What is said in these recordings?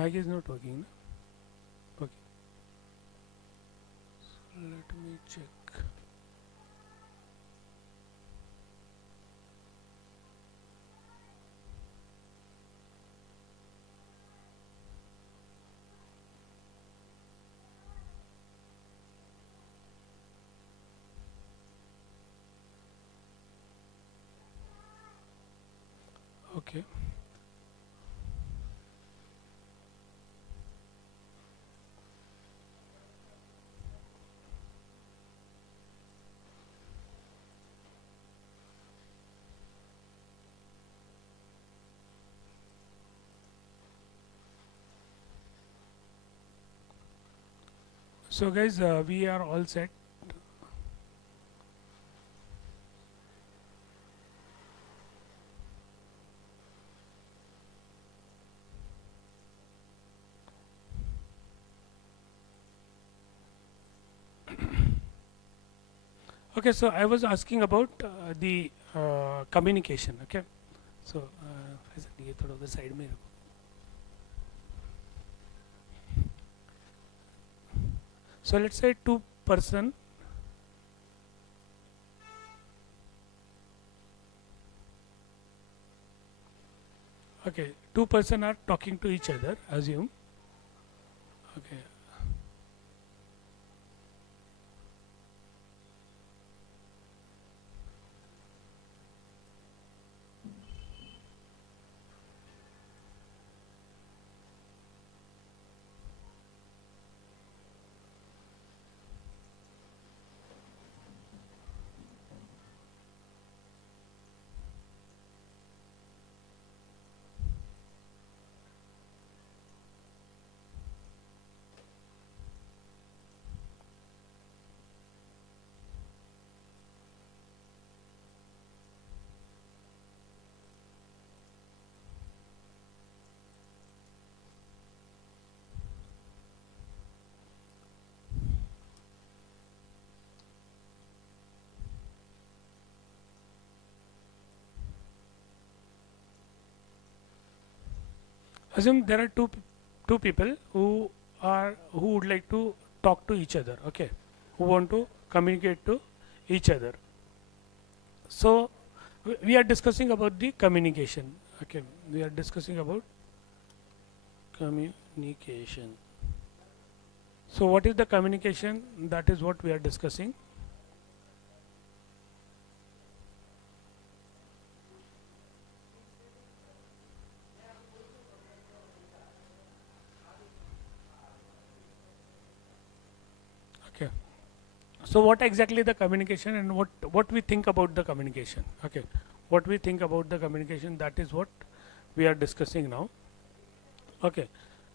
Mic is not working, no? Okay. So let me check. Okay. So guys, we are all set. Okay, so I was asking about the communication. Okay, so ये थोड़ा उधर side में रखो. So let's say two person. Okay, two person are talking to each other. Assume. Okay. Assume there are two people who would like to talk to each other. Okay, who want to communicate to each other. So we are discussing about the communication. Okay, we are discussing about communication. So what is the communication? That is what we are discussing. Okay. So what exactly the communication and what we think about the communication? Okay, what we think about the communication, that is what we are discussing now. Okay,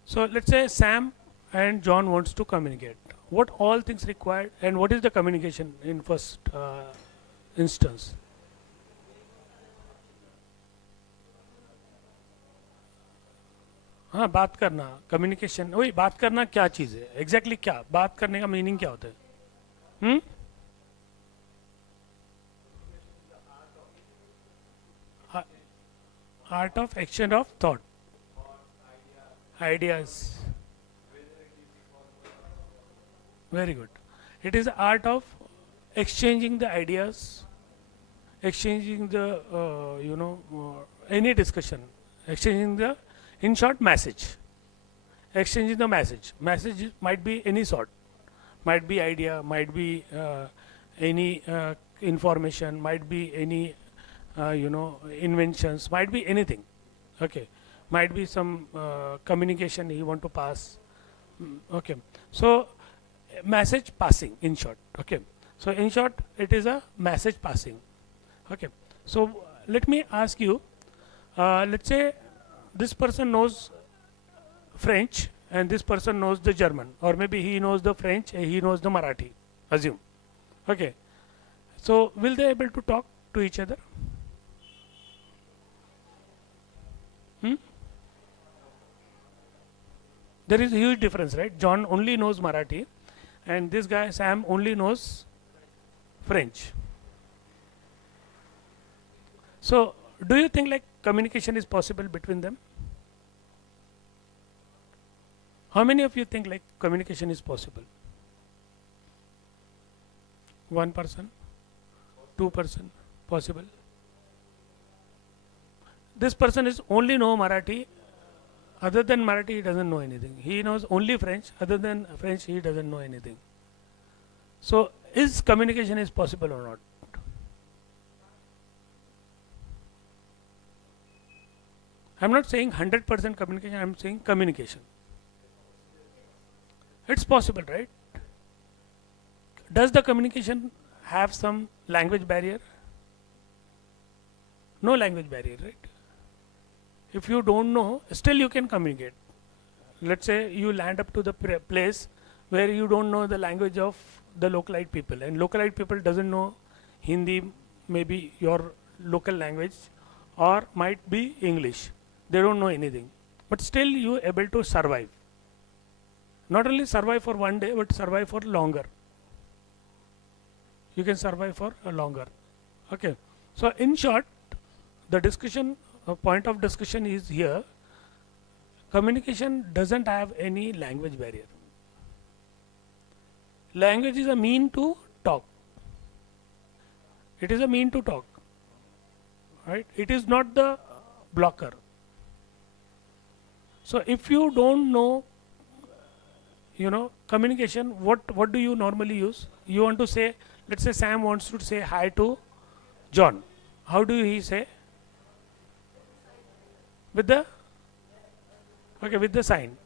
so let's say Sam and John wants to communicate. What all things required and what is the communication in first instance? हाँ, बात करना, communication. वही बात करना क्या चीज़ है exactly, क्या बात करने का मीनिंग क्या होता है? Art of action of thought, ideas. Very good. It is the art of exchanging the ideas, exchanging the any discussion, exchanging the, in short, message. Exchanging the message. Message might be any sort, might be idea, might be any information, might be any inventions, might be anything. Okay, might be some communication he want to pass. Okay, so message passing, in short. Okay, so in short it is a message passing. Okay, so let me ask you, let's say this person knows French and this person knows the German, or maybe he knows the French and he knows the Marathi, assume. Okay, so will they able to talk to each other? There is a huge difference, right? John only knows Marathi and this guy Sam only knows French. So do you think like communication is possible between them? How many of you think like communication is possible? 1%, 2% possible. This person is only know Marathi. Other than Marathi, he doesn't know anything. He knows only French. Other than French, he doesn't know anything. So, is communication is possible or not? I'm not saying 100% communication. I'm saying communication. It's possible, right? Does the communication have some language barrier? No language barrier, right? If you don't know, still you can communicate. Let's say you land up to the place where you don't know the language of the localite people, and localite people doesn't know Hindi, maybe your local language, or might be English. They don't know anything, but still you able to survive. Not only survive for one day, but survive for longer. You can survive for a longer. Okay. So in short, the discussion point of discussion is here. Communication doesn't have any language barrier. Language is a mean to talk. It is a mean to talk, right? It is not the blocker. So if you don't know, communication, what do you normally use? You want to say, let's say Sam wants to say hi to John. How do he say? With the with the sign.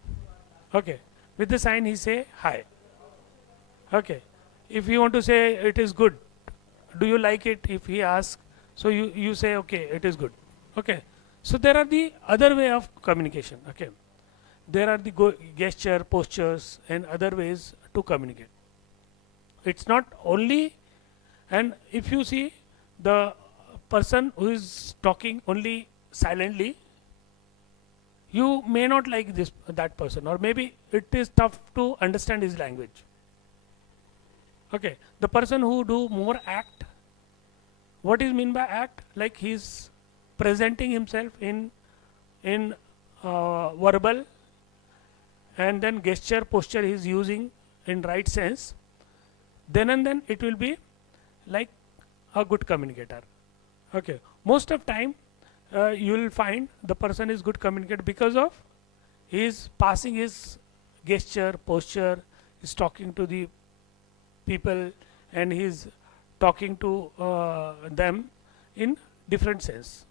Okay, with the sign he say hi. Okay, if you want to say it is good, do you like it? If he asks, so you say okay, it is good. Okay, so there are the other way of communication. Okay, there are the gesture, postures, and other ways to communicate. It's not only, and if you see the person who is talking only silently, you may not like that person, or maybe it is tough to understand his language. Okay, the person who do more act, what is mean by act? Like he's presenting himself in verbal, and then gesture, posture he is using in right sense. Then and then it will be like a good communicator. Okay, most of time you will find the person is good communicator because of he is passing his gesture, posture, is talking to the people, and he is talking to them in different sense.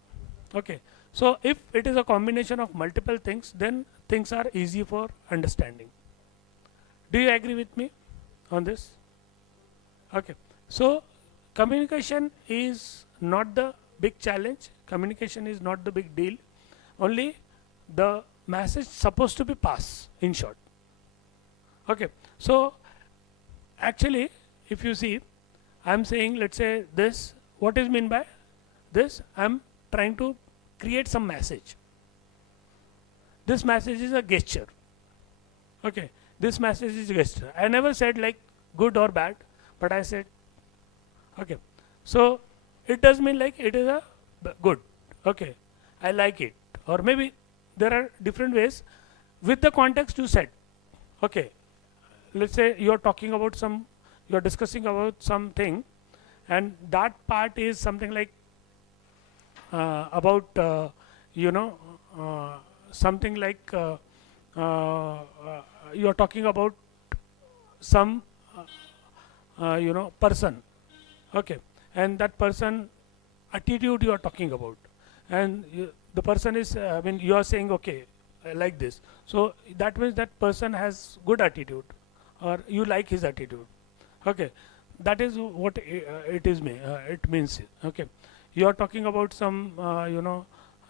Okay, so if it is a combination of multiple things, then things are easy for understanding. Do you agree with me on this? Okay, so communication is not the big challenge. Communication is not the big deal. Only the message supposed to be passed, in short. Okay, so actually if you see, I am saying, let's say this, what is mean by this? I am trying to create some message. This message is a gesture. Okay, this message is a gesture. I never said like good or bad, but I said okay, so it does mean like it is a good. Okay, I like it, or maybe there are different ways with the context you said. Okay, let's say you are talking about some, you are discussing about something, and that part is something like about something like you are talking about some person. Okay, and that person attitude you are talking about, and the person is you are saying okay, I like this, so that means that person has good attitude, or you like his attitude. Okay, that is what it is it means. Okay, you are talking about some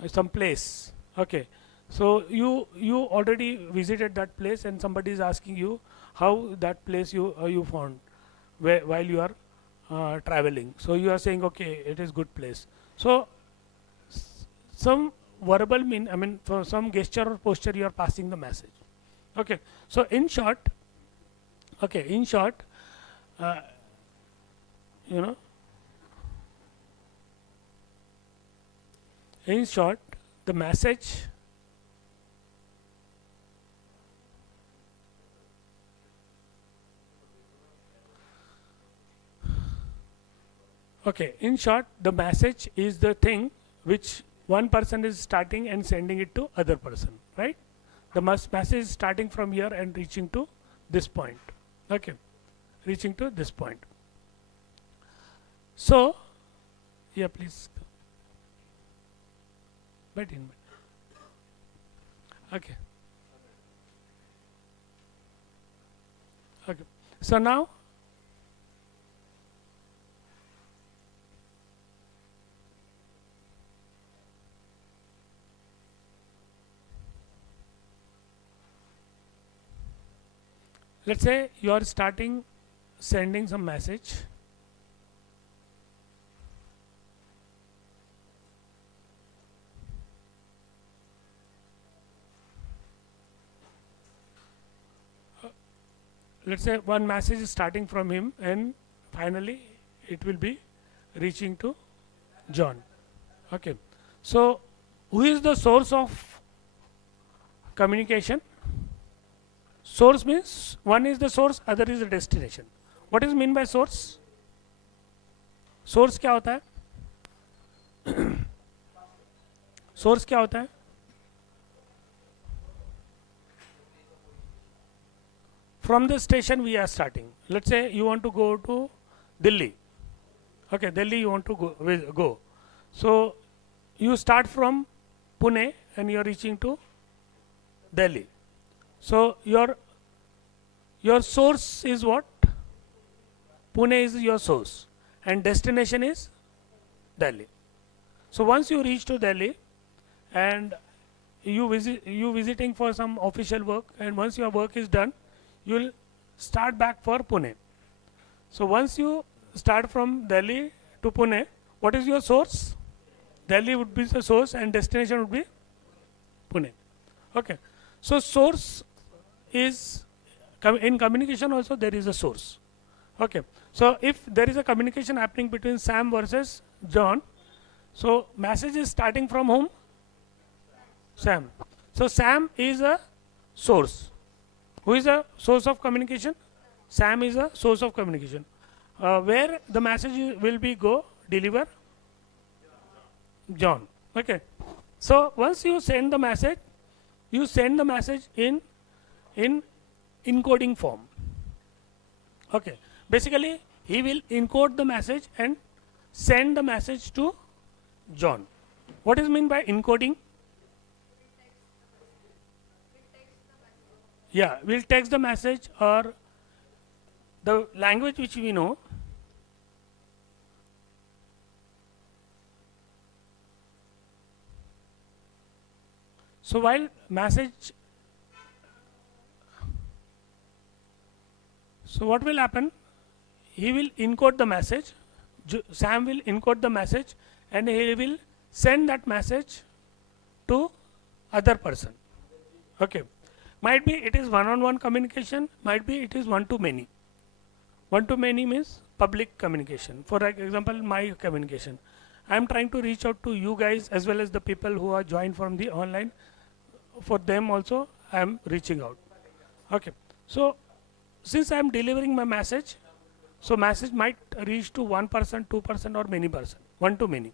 some place. Okay, so you already visited that place, and somebody is asking you how that place you found while you are traveling. So you are saying okay, it is good place. So some verbal for some gesture or posture you are passing the message. Okay, so in short, in short, the message Okay, in short, the message is the thing which one person is starting and sending it to other person, right? The message is starting from here and reaching to this point. Okay, reaching to this point. So, yeah, please. Wait in. Okay. Okay. So now, let's say you are starting sending some message. Let's say one message is starting from him and finally it will be reaching to John. Okay. So, who is the source of communication? Source means one is the source, other is the destination. What is mean by source? Source क्या होता है? Source क्या होता है? From the station we are starting. Let's say you want to go to Delhi. Okay, Delhi you want to go. So you start from Pune and you are reaching to Delhi. So your source is what? Pune is your source and destination is Delhi. So once you reach to Delhi and you visiting for some official work, and once your work is done, you will start back for Pune. So once you start from Delhi to Pune, what is your source? Delhi would be the source and destination would be Pune. Okay. So source is, in communication also there is a source. Okay. So if there is a communication happening between Sam versus John, so message is starting from whom? Sam. So Sam is a source. Who is the source of communication? Sam is a source of communication. Where the message will be deliver? John. Okay. So once you send the message in encoding form. Okay. Basically, he will encode the message and send the message to John. What is mean by encoding? Yeah, we'll text the message or the language which we know. So while message, so what will happen? He will encode the message. Sam will encode the message and he will send that message to other person. Okay. Might be it is one-on-one communication, might be it is one-to-many. One-to-many means public communication. For example, my communication. I am trying to reach out to you guys as well as the people who are joined from the online. For them also, I am reaching out. Okay. So, since I am delivering my message, so message might reach to one person, 2% or many person, one-to-many.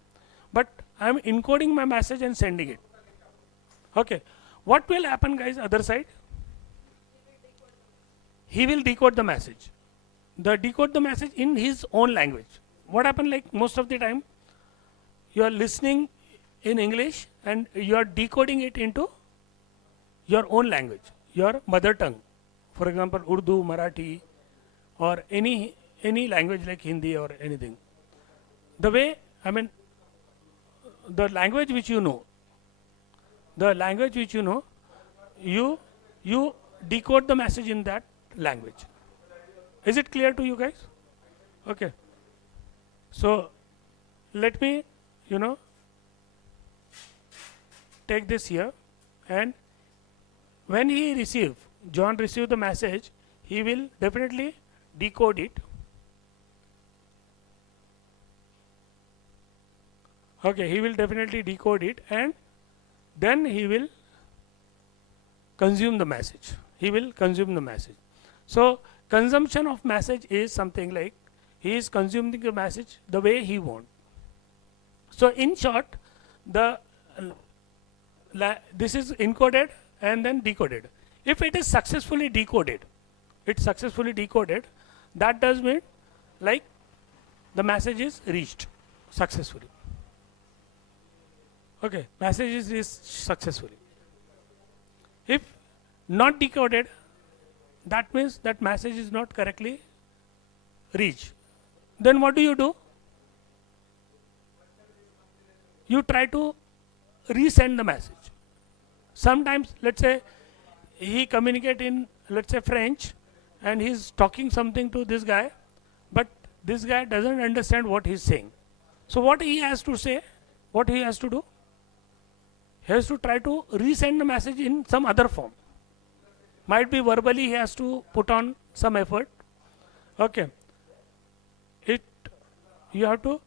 But I am encoding my message and sending it. Okay. What will happen, guys, other side? He will decode the message. Decode the message in his own language. What happened, like most of the time, you are listening in English and you are decoding it into your own language, your mother tongue. For example, Urdu, Marathi, or any language like Hindi or anything. The way, I mean, the language which you know, you decode the message in that language. Is it clear to you guys? Okay. So let me, take this here, and when John received the message, he will definitely decode it. Okay, he will definitely decode it and then he will consume the message. So consumption of message is something like he is consuming the message the way he wants. So in short, the this is encoded and then decoded. If it is successfully decoded, that does mean like the message is reached successfully. Okay, message is reached successfully. If not decoded, that means that message is not correctly reached. Then what do? You try to resend the message. Sometimes, let's say, he communicate in, let's say, French, and he's talking something to this guy, but this guy doesn't understand what he's saying. So what he has to say, what he has to do? He has to try to resend the message in some other form. Might be verbally he has to put on some effort. Okay. You have to,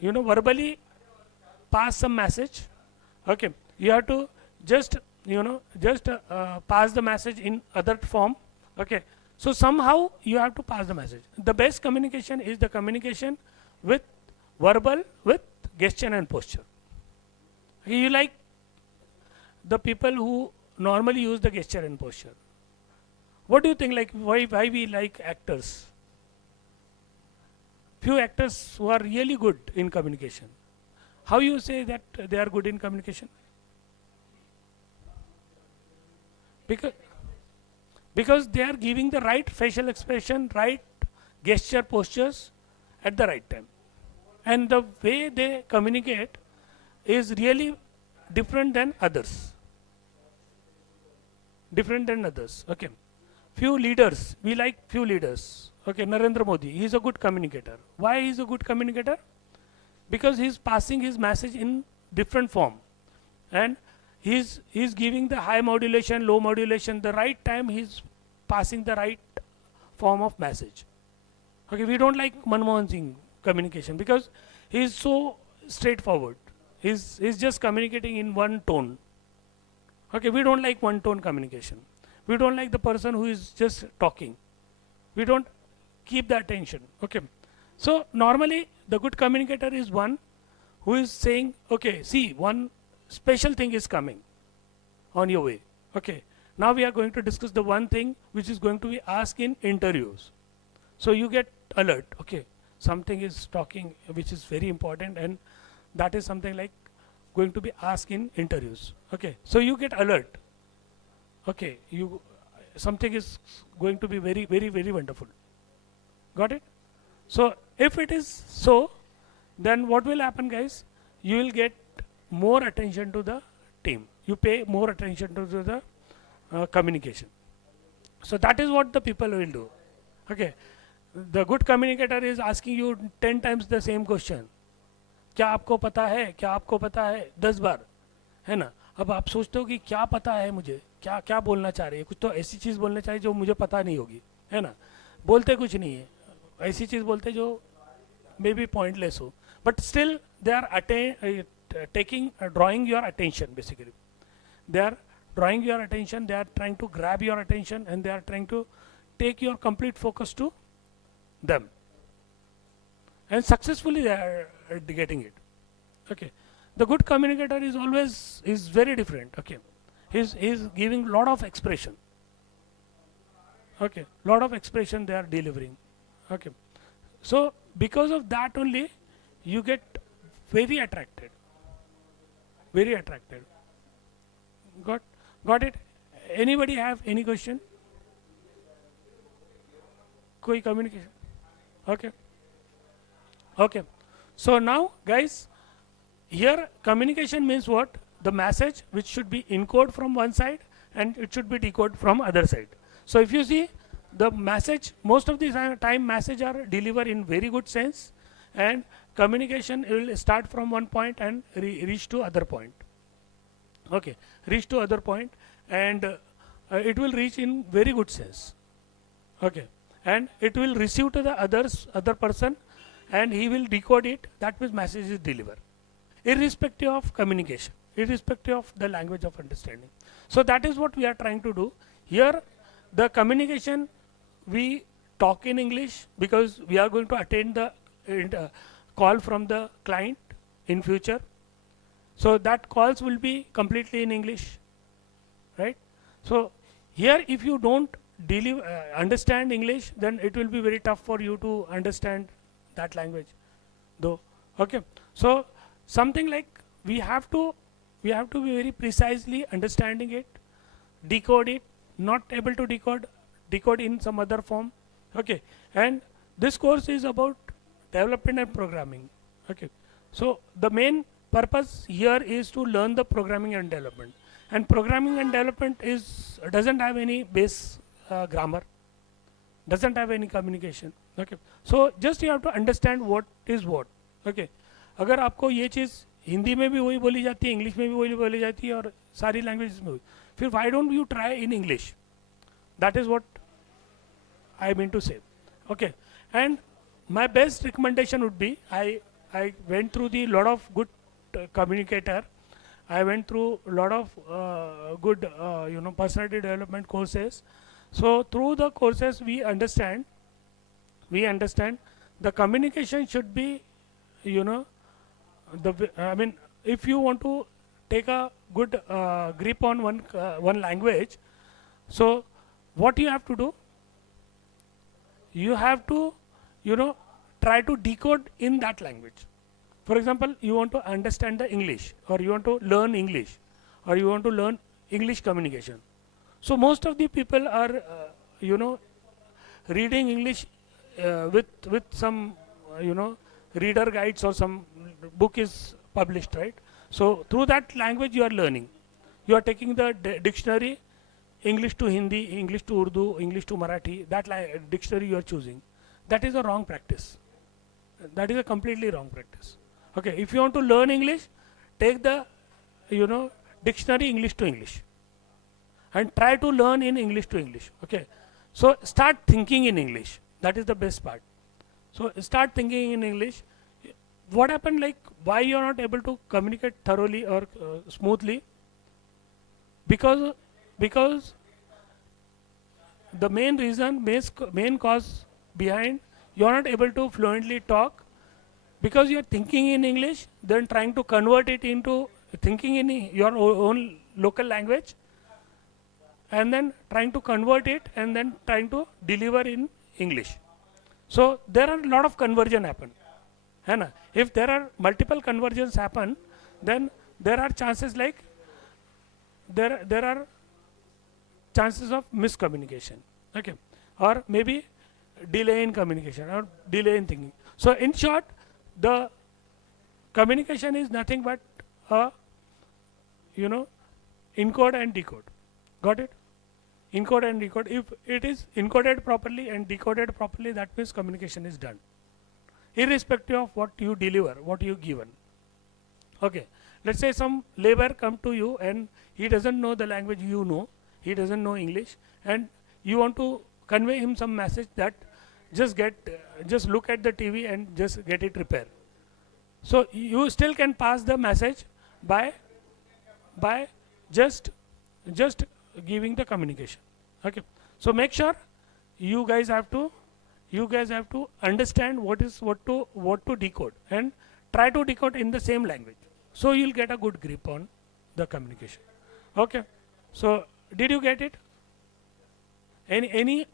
verbally pass some message. Okay. You have to just pass the message in other form. Okay. So somehow you have to pass the message. The best communication is the communication with verbal, with gesture and posture. Okay, you like the people who normally use the gesture and posture. What do you think, like why we like actors? Few actors who are really good in communication. How you say that they are good in communication? Because they are giving the right facial expression, right gesture, postures at the right time. And the way they communicate is really different than others. Okay. Few leaders, we like few leaders. Okay, Narendra Modi, he is a good communicator. Why he is a good communicator? Because he is passing his message in different form. And he is giving the high modulation, low modulation, the right time he is passing the right form of message. Okay, we don't like Manmohan Singh communication because he is so straightforward. He's just communicating in one tone. Okay, we don't like one tone communication. We don't like the person who is just talking. We don't keep the attention. Okay, so normally the good communicator is one who is saying, okay, see, one special thing is coming on your way. Okay, now we are going to discuss the one thing which is going to be asked in interviews. So you get alert. Okay, something is talking which is very important, and that is something like going to be asked in interviews. Okay, so you get alert. Okay, something is going to be very, very, very wonderful. Got it? So if it is so, then what will happen, guys? You will get more attention to the team. You pay more attention to the communication. So that is what the people will do. Okay, the good communicator is asking you 10 times the same question. क्या आपको पता है, क्या आपको पता है, 10 बार, है ना? अब आप सोचते हो कि क्या पता है मुझे, क्या बोलना चाह रहे हैं, कुछ तो ऐसी चीज़ बोलना चाहिए जो मुझे पता नहीं होगी, है ना? बोलते कुछ नहीं है, ऐसी चीज़ बोलते जो मे बी पॉइंटलेस हो, but still they are drawing your attention basically. They are drawing your attention, they are trying to grab your attention, and they are trying to take your complete focus to them. And successfully they are getting it. Okay. The good communicator is very different. Okay. He's giving lot of expression. Okay. Lot of expression they are delivering. Okay. So because of that only you get very attracted. Very attracted. Got it? Anybody have any question? Koi communication? Okay. Okay. So now guys, here communication means what? The message which should be encoded from one side and it should be decoded from other side. So if you see the message, most of the time message are delivered in very good sense, and communication will start from one point and reach to other point. Okay, reach to other point, and it will reach in very good sense. Okay, and it will receive to the other person, and he will decode it. That means message is delivered, irrespective of communication, irrespective of the language of understanding. So that is what we are trying to do here. The communication we talk in English because we are going to attend the call from the client in future. So that calls will be completely in English, right? So here if you don't understand English, then it will be very tough for you to understand that language though. Okay, so something like we have to be very precisely understanding it, decode it, not able to decode in some other form. Okay, and this course is about development and programming. Okay, so the main purpose here is to learn the programming and development, and programming and development is doesn't have any base grammar, doesn't have any communication. Okay, so just you have to understand what is what. Okay, अगर आपको ये चीज़ हिंदी में भी वही बोली जाती है, English में भी वही बोली जाती है और सारी लैंग्वेजेस में, फिर why don't you try in English? That is what I mean to say. Okay, and my best recommendation would be I went through the lot of good communicator. I went through a lot of good personality development courses. So through the courses we understand the communication should be, I mean, if you want to take a good grip on one language, so what you have to do, you have to try to decode in that language. For example, you want to understand the English, or you want to learn English, or you want to learn English communication. So most of the people are reading English with some reader guides, or some book is published, right? So through that language you are learning, you are taking the dictionary, English to Hindi, English to Urdu, English to Marathi, that dictionary you are choosing. That is a wrong practice. That is a completely wrong practice. Okay, if you want to learn English, take the dictionary English to English and try to learn in English to English. Okay, so start thinking in English. That is the best part. So start thinking in English. What happened, like why you are not able to communicate thoroughly or smoothly? Because the main reason, main cause behind you are not able to fluently talk, because you are thinking in English, then trying to convert it into thinking in your own local language, and then trying to convert it, and then trying to deliver in English. So there are a lot of conversion happen. If there are multiple conversions happen, then there are chances like there are chances of miscommunication. Okay, or maybe delay in communication or delay in thinking. So in short, the communication is nothing but a encode and decode. Got it? Encode and decode. If it is encoded properly and decoded properly, that means communication is done, irrespective of what you deliver, what you given. Okay, let's say some labor come to you and he doesn't know the language you know, he doesn't know English, and you want to convey him some message that just look at the TV and just get it repaired. So you still can pass the message by just giving the communication. Okay, so make sure you guys have to understand what to decode, and try to decode in the same language, so you'll get a good grip on the communication. Okay, so did you get it? Any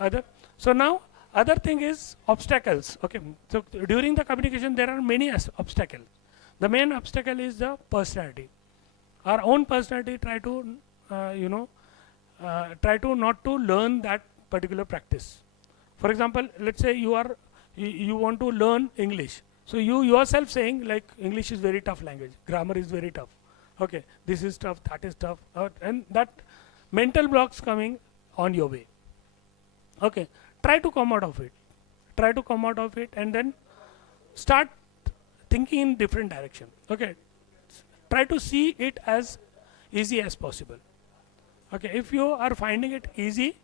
other? So now other thing is obstacles. Okay, so during the communication there are many obstacles. The main obstacle is the personality. Our own personality try to not to learn that particular practice. For example, let's say you want to learn English. So you yourself saying like English is very tough language, grammar is very tough. Okay, this is tough, that is tough, and that mental blocks coming on your way. Okay, try to come out of it, and then start thinking in different direction. Okay, try to see it as easy as possible. Okay, if you are finding it easy,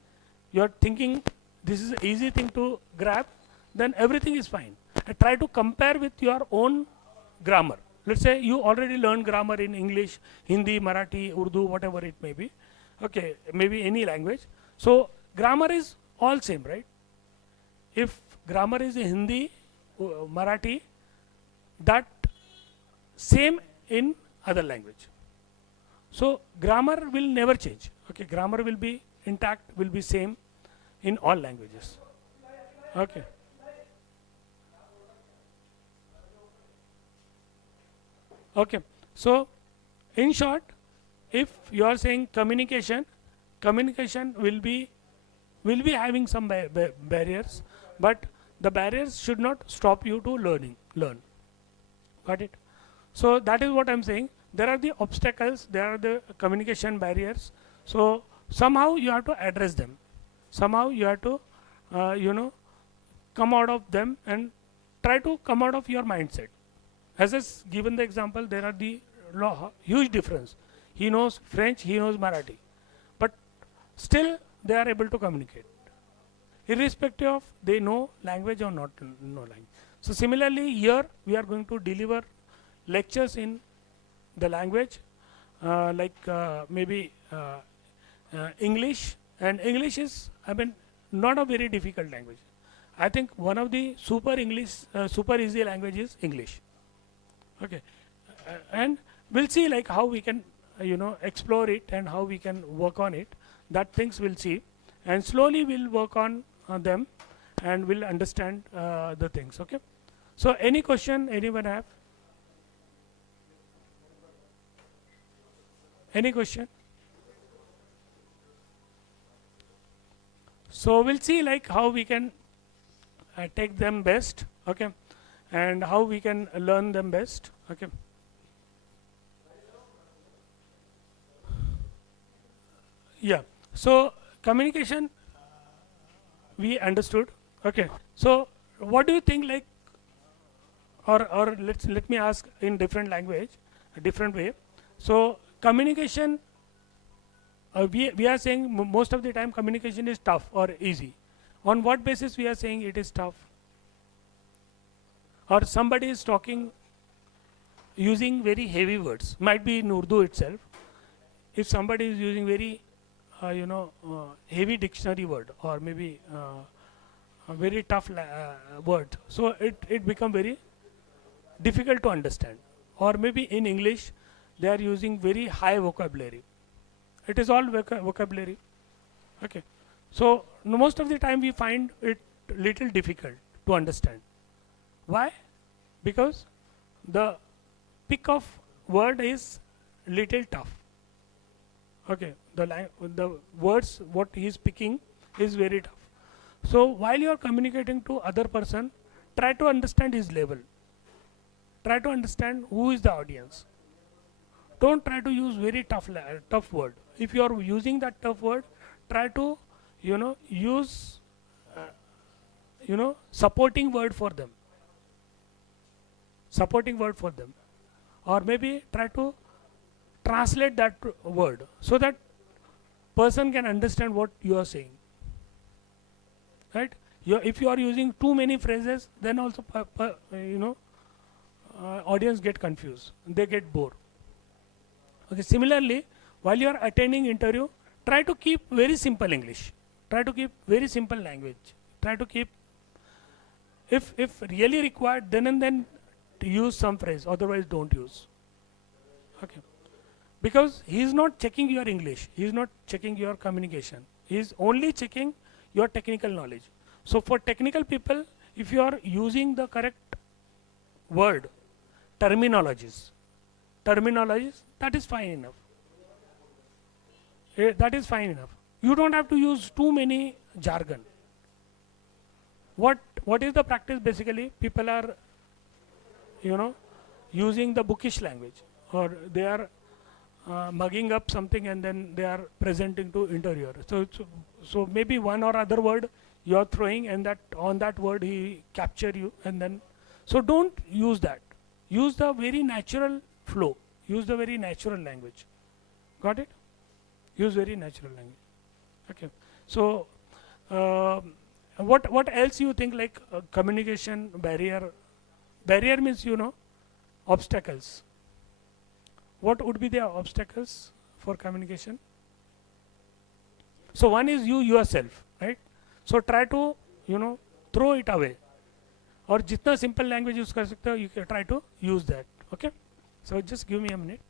you are thinking this is an easy thing to grab, then everything is fine. And try to compare with your own grammar. Let's say you already learned grammar in English, Hindi, Marathi, Urdu, whatever it may be. Okay, maybe any language. So grammar is all same, right? if grammar is in Hindi, Marathi, that same in other language. So grammar will never change. Okay, grammar will be intact, will be same in all languages. Okay. Okay. So in short, if you are saying communication, communication will be having some barriers, but the barriers should not stop you to learn. Got it? So that is what I'm saying. There are the obstacles, there are the communication barriers. So somehow you have to address them. Somehow you have to, come out of them and try to come out of your mindset. As is given the example, there are the huge difference. He knows French, he knows Marathi, but still they are able to communicate, irrespective of they know language or not know language. So similarly, here we are going to deliver lectures in the language, maybe English, and English is, not a very difficult language. I think one of the super easy language is English. Okay, and we'll see like how we can, explore it and how we can work on it. That things we'll see, and slowly we'll work on them, and we'll understand the things. Okay. So any question anyone have? Any question? So we'll see like how we can take them best, okay, and how we can learn them best, okay. Yeah. So communication we understood, okay. So what do you think, like, or let me ask in different language, a different way. So communication, we are saying most of the time communication is tough or easy. On what basis we are saying it is tough? Or somebody is talking using very heavy words, might be in Urdu itself. If somebody is using very heavy dictionary word, or maybe a very tough word, so it become very difficult to understand. Or maybe in English they are using very high vocabulary. It is all vocabulary, okay. So most of the time we find it little difficult to understand. Why? Because the pick of word is little tough, okay. The words what he is picking is very tough. So while you are communicating to other person, try to understand his level. Try to understand who is the audience. Don't try to use very tough word. If you are using that tough word, try to use supporting word for them. Supporting word for them. Or maybe try to translate that word so that person can understand what you are saying. Right? If you are using too many phrases, then also audience get confused. They get bored. Okay. Similarly, while you are attending interview, try to keep very simple English. Try to keep very simple language. Try to keep, if really required, then and then to use some phrase. Otherwise, don't use. Okay. Because he is not checking your English. He is not checking your communication. He is only checking your technical knowledge. So for technical people, if you are using the correct word, terminologies, that is fine enough. That is fine enough. You don't have to use too many jargon. What is the practice basically? People are, using the bookish language, or they are mugging up something and then they are presenting to interviewer. So maybe one or other word you are throwing, and that on that word he capture you, and then so don't use that. Use the very natural flow. Use the very natural language. Got it? Use very natural language. Okay. So what else you think, like communication barrier? Barrier means obstacles. What would be the obstacles for communication? So one is you yourself, right? So try to throw it away. और जितना simple language use कर सकते हो, you can try to use that. Okay, so just give me a minute.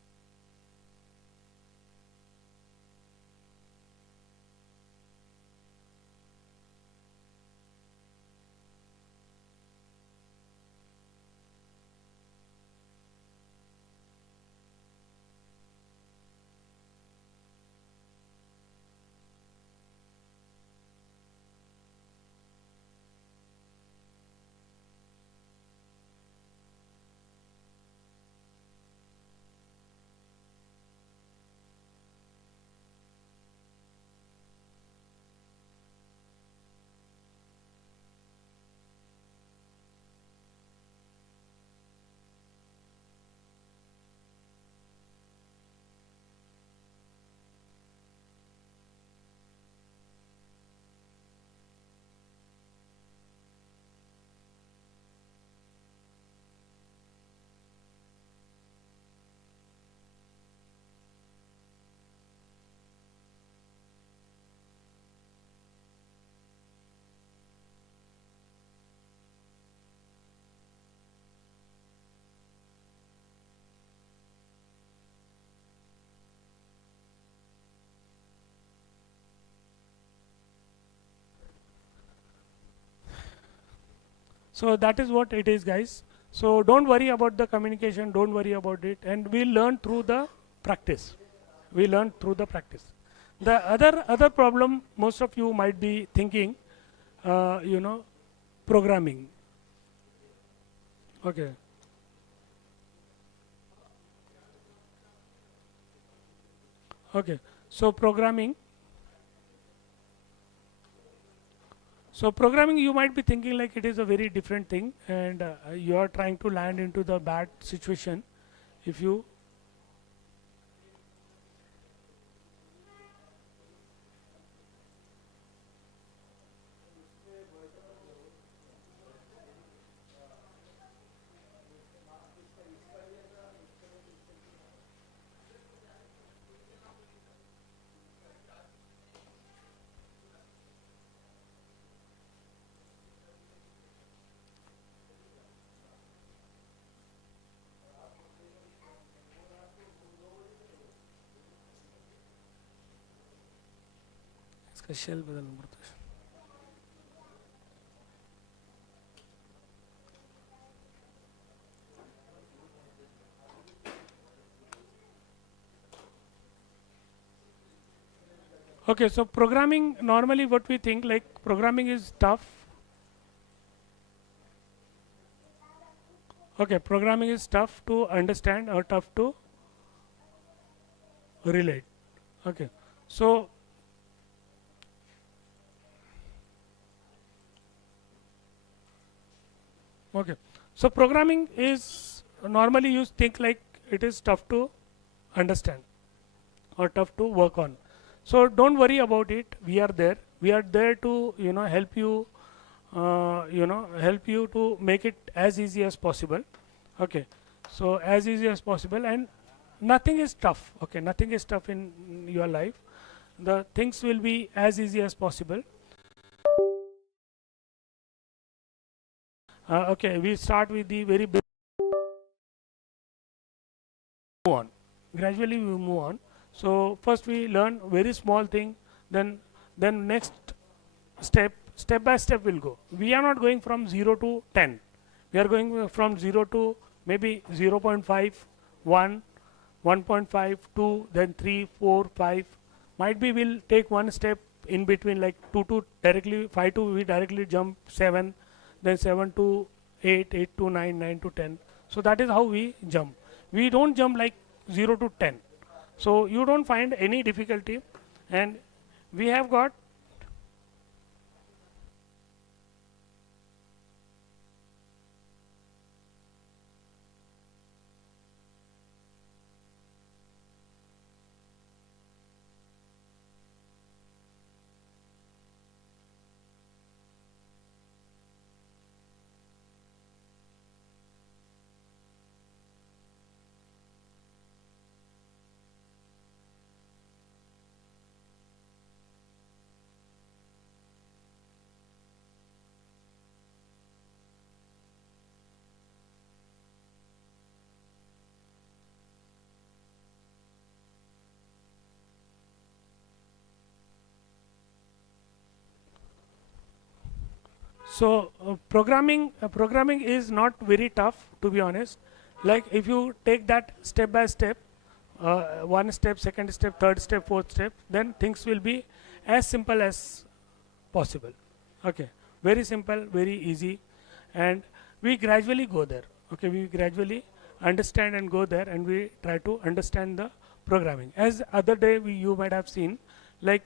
So that is what it is, guys. So don't worry about the communication, don't worry about it, and we learn through the practice. We learn through the practice. The other problem most of you might be thinking, programming. Okay. Okay. So programming. So programming, you might be thinking like it is a very different thing, and you are trying to land into the bad situation if you. इसका shell बदलना पड़ता है. Okay, so programming, normally what we think like programming is tough. Okay, programming is tough to understand or tough to relate. Okay, so okay, so programming is normally you think like it is tough to understand or tough to work on. So don't worry about it. We are there. We are there to help you, help you to make it as easy as possible. Okay, so as easy as possible, and nothing is tough. Okay, nothing is tough in your life. The things will be as easy as possible. Okay, we start with the very basic. Move on. Gradually we move on. So first we learn very small thing, then next step by step we'll go. We are not going from 0 to 10. We are going from 0 to maybe 0.5, 1, 1.5, 2, then 3, 4, 5. Might be we'll take one step in between, like 2 to directly, 5 to we directly jump 7, then 7 to 8, 8 to 9, 9 to 10. So that is how we jump. We don't jump like 0 to 10. So you don't find any difficulty, and we have got So programming is not very tough, to be honest. Like if you take that step by step, one step, second step, third step, fourth step, then things will be as simple as possible. Okay, very simple, very easy, and we gradually go there. Okay, we gradually understand and go there, and we try to understand the programming. As other day you might have seen, like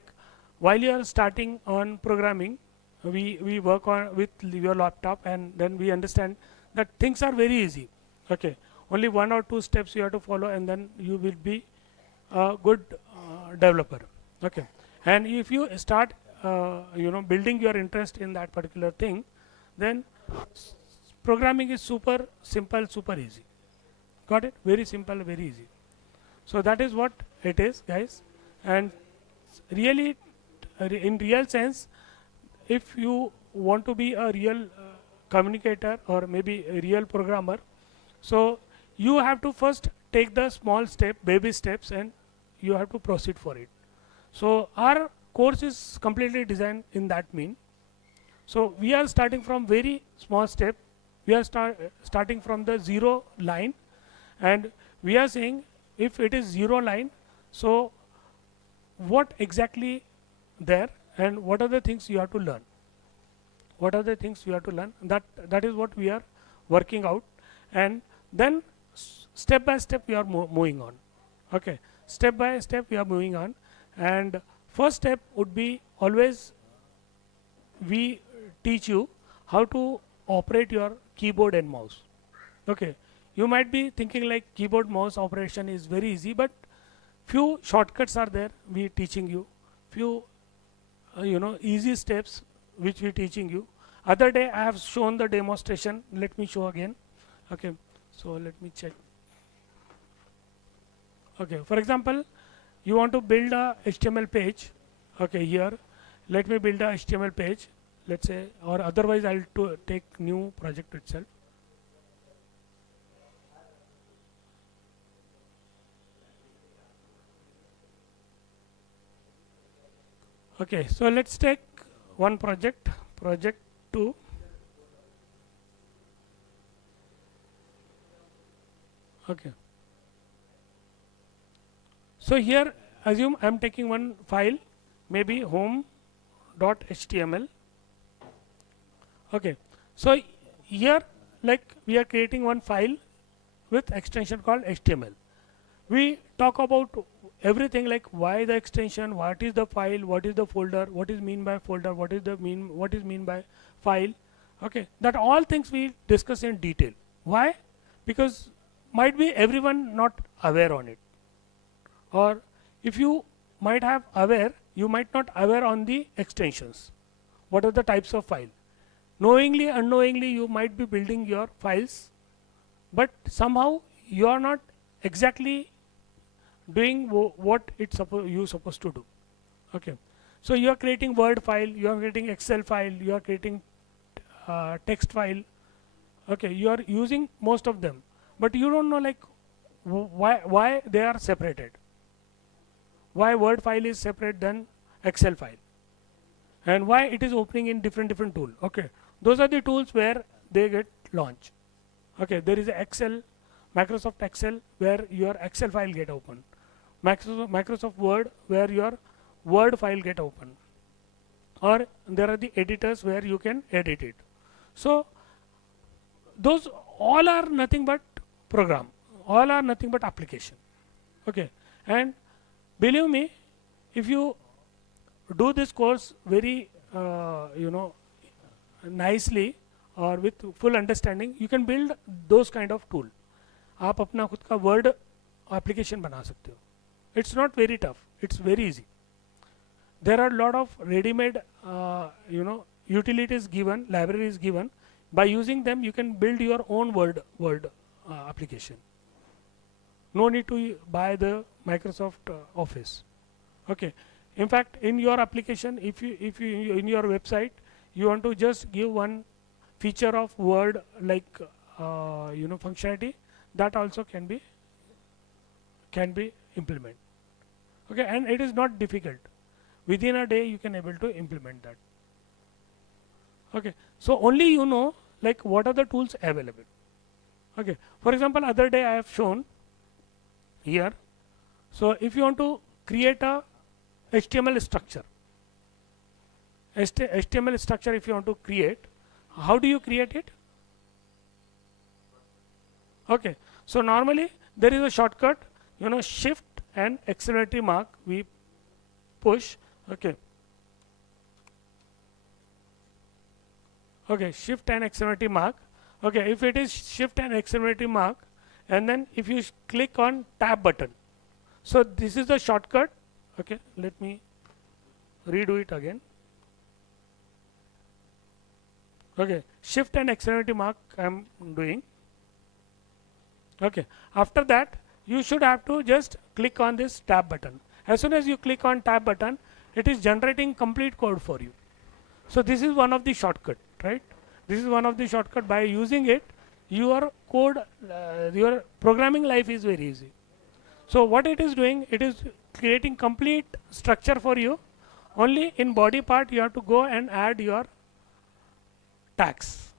while you are starting on programming, we work on with your laptop, and then we understand that things are very easy. Okay, only one or two steps you have to follow, and then you will be a good developer. Okay, and if you start building your interest in that particular thing, then programming is super simple, super easy. Got it? Very simple, very easy. So that is what it is, guys. And really, in real sense, if you want to be a real communicator or maybe a real programmer, so you have to first take the small step, baby steps, and you have to proceed for it. So our course is completely designed in that mean. So we are starting from very small step. We are starting from the zero line, and we are saying if it is zero line, so what exactly there, and what are the things you have to learn. What are the things you have to learn? That is what we are working out, and then step by step we are moving on. Okay, step by step we are moving on, and first step would be always we teach you how to operate your keyboard and mouse. Okay, you might be thinking like keyboard mouse operation is very easy, but few shortcuts are there we teaching you, few easy steps which we teaching you. Other day I have shown the demonstration. Let me show again. Okay, so let me check. Okay, for example, you want to build a HTML page. Okay, here let me build a HTML page, let's say, or otherwise I'll take new project itself. Okay, so let's take one project 2. Okay, so here assume I am taking one file, maybe home.html. Okay, so here like we are creating one file with extension called HTML. We talk about everything like why the extension, what is the file, what is the folder, what is mean by folder, what is mean by file. Okay, that all things we discuss in detail. Why? Because might be everyone not aware on it, or if you might have aware, you might not aware on the extensions. What are the types of file? Knowingly, unknowingly, you might be building your files, but somehow you are not exactly doing what you supposed to do. Okay, so you are creating Word file, you are creating Excel file, you are creating text file. Okay, you are using most of them, but you don't know like why they are separated. Why Word file is separate than Excel file, and why it is opening in different tool. Okay, those are the tools where they get launched. Okay, there is Excel, Microsoft Excel, where your Excel file get open. Microsoft Word, where your Word file get open, or there are the editors where you can edit it. So those all are nothing but program, all are nothing but application. Okay, and believe me, if you do this course very nicely or with full understanding, you can build those kind of tool. आप अपना खुद का word application बना सकते हो. It's not very tough, it's very easy. There are a lot of ready-made utilities given, libraries given. By using them you can build your own word application. No need to buy the Microsoft Office. Okay, in fact in your application, if you in your website you want to just give one feature of Word like functionality, that also can be implemented. Okay, and it is not difficult. Within a day you can able to implement that. Okay, so only you know like what are the tools available. Okay, for example, other day I have shown here. So if you want to create a HTML structure, HTML structure, if you want to create, how do you create it? Okay, so normally there is a shortcut, you know, shift and exclamatory mark we push. Okay, okay, shift and exclamatory mark. Okay, if it is shift and exclamatory mark, and then if you click on tab button, so this is the shortcut. Okay, let me redo it again. Okay, shift and exclamatory mark I am doing. Okay, after that you should have to just click on this tab button. As soon as you click on tab button, it is generating complete code for you. So this is one of the shortcut, right? This is one of the shortcut. By using it, your code, your programming life is very easy. So what it is doing, it is creating complete structure for you. Only in body part you have to go and add your tags.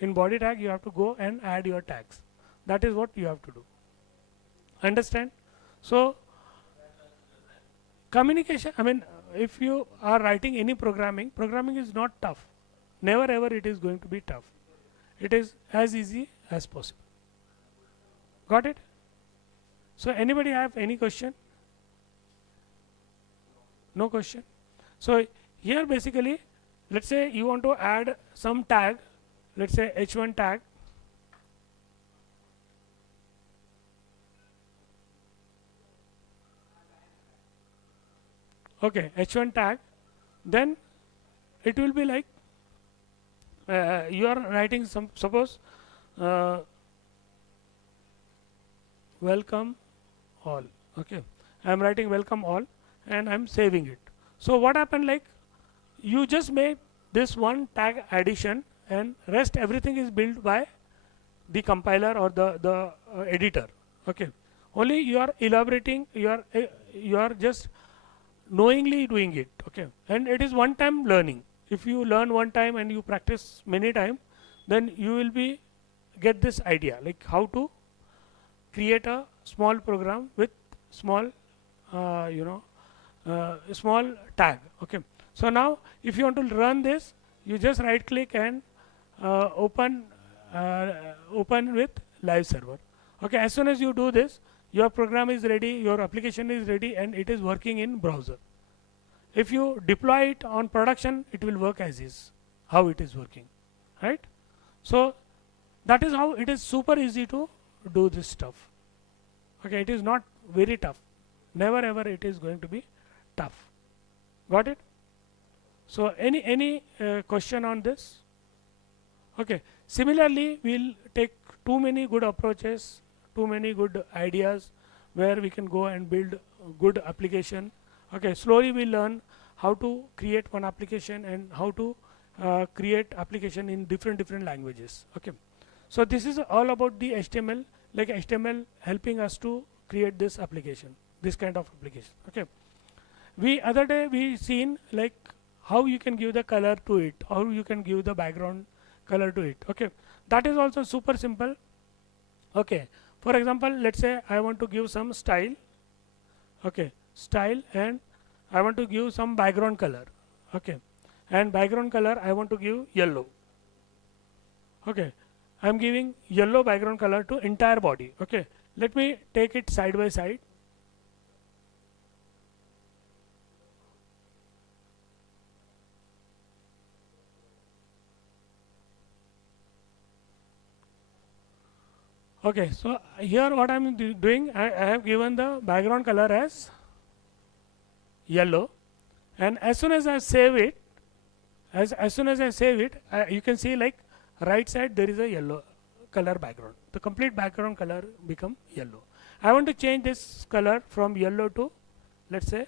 In body tag you have to go and add your tags. That is what you have to do. Understand? So communication, I mean, if you are writing any programming, programming is not tough. Never ever it is going to be tough. It is as easy as possible. Got it? So anybody have any question? No question? So here basically, let's say you want to add some tag, let's say h1 tag. Okay, h1 tag, then it will be like you are writing some, suppose welcome all. Okay, I am writing welcome all and I am saving it. So what happened, like you just made this one tag addition and rest everything is built by the compiler or the editor. Okay, only you are elaborating, you are just knowingly doing it. Okay, and it is one time learning. If you learn one time and you practice many time, then you will be get this idea like how to create a small program with small small tag. Okay, so now if you want to run this, you just right click and open with live server. Okay, as soon as you do this, your program is ready, your application is ready, and it is working in browser. If you deploy it on production, it will work as is, how it is working, right? So that is how it is super easy to do this stuff. Okay, it is not very tough. Never ever it is going to be tough. Got it? So any question on this? Okay, similarly we'll take too many good approaches, too many good ideas where we can go and build a good application. Okay, slowly we learn how to create one application and how to create application in different languages. Okay, so this is all about the HTML, like HTML helping us to create this application, this kind of application. Okay, we other day we seen like how you can give the color to it, how you can give the background color to it. Okay, that is also super simple. Okay, for example, let's say I want to give some style. Okay, style, and I want to give some background color. Okay, and background color I want to give yellow. Okay, I am giving yellow background color to entire body. Okay, let me take it side by side. Okay, so here what I am doing, I have given the background color as yellow, and as soon as I save it, as soon as I save it, you can see like right side there is a yellow color background. The complete background color become yellow. I want to change this color from yellow to, let's say,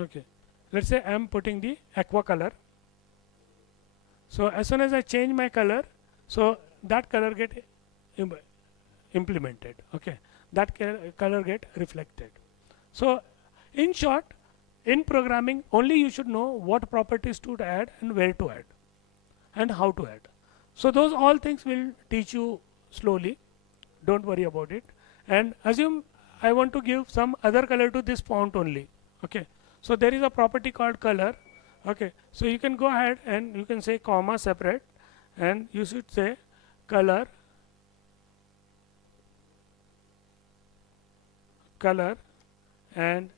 okay, let's say I am putting the aqua color. So as soon as I change my color, so that color get implemented. Okay, that color get reflected. So in short, in programming only you should know what properties to add and where to add and how to add. So those all things will teach you slowly, don't worry about it. And assume I want to give some other color to this font only. Okay, so there is a property called color. Okay, so you can go ahead and you can say comma separate, and you should say color and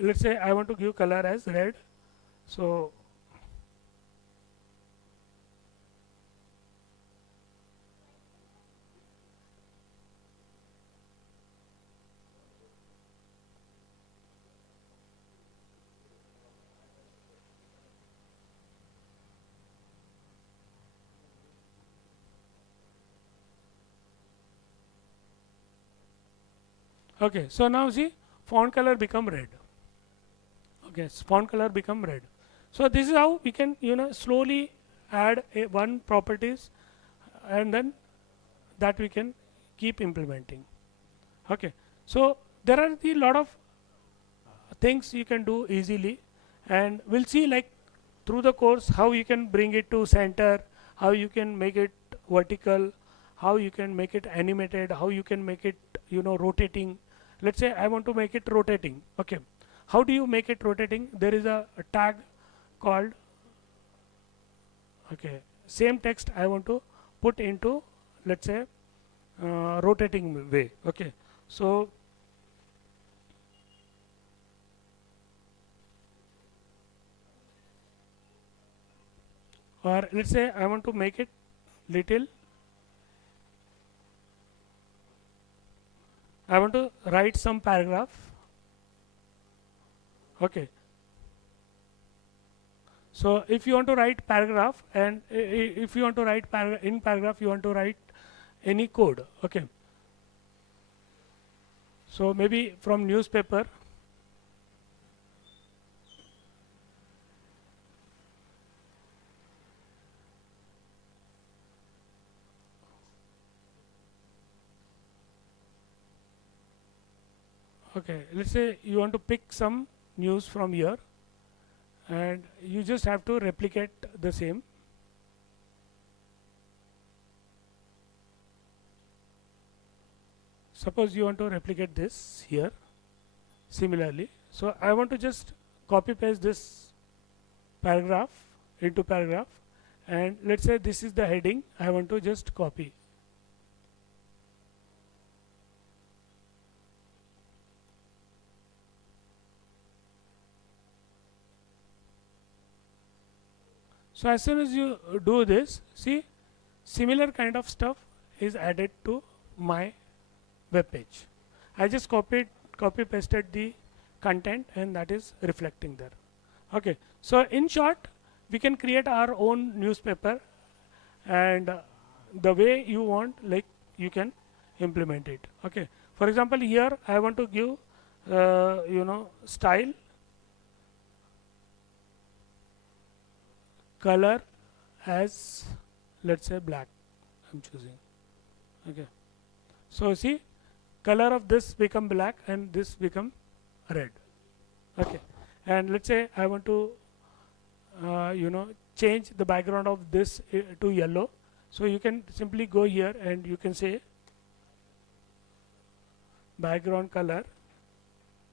let's say I want to give color as red. So okay, so now see font color become red. Okay, font color become red. So this is how we can slowly add one properties, and then that we can keep implementing. Okay, so there are the lot of things you can do easily, and we'll see like through the course how you can bring it to center, how you can make it vertical, how you can make it animated, how you can make it rotating. Let's say I want to make it rotating. Okay, how do you make it rotating? There is a tag called, okay, same text I want to put into, let's say, rotating way. Okay, so or let's say I want to make it little, I want to write some paragraph. Okay, so if you want to write paragraph, and if you want to write in paragraph you want to write any code. Okay, so maybe from newspaper, okay, let's say you want to pick some news from here, and you just have to replicate the same. Suppose you want to replicate this here similarly, so I want to just copy paste this paragraph into paragraph, and let's say this is the heading, I want to just copy. So as soon as you do this, see, similar kind of stuff is added to my web page. I just copy pasted the content, and that is reflecting there. Okay, so in short, we can create our own newspaper, and the way you want, like you can implement it. Okay, for example, here I want to give style, color as, let's say, black I'm choosing. Okay, so see, color of this become black and this become red. Okay, and let's say I want to change the background of this to yellow, so you can simply go here and you can say background color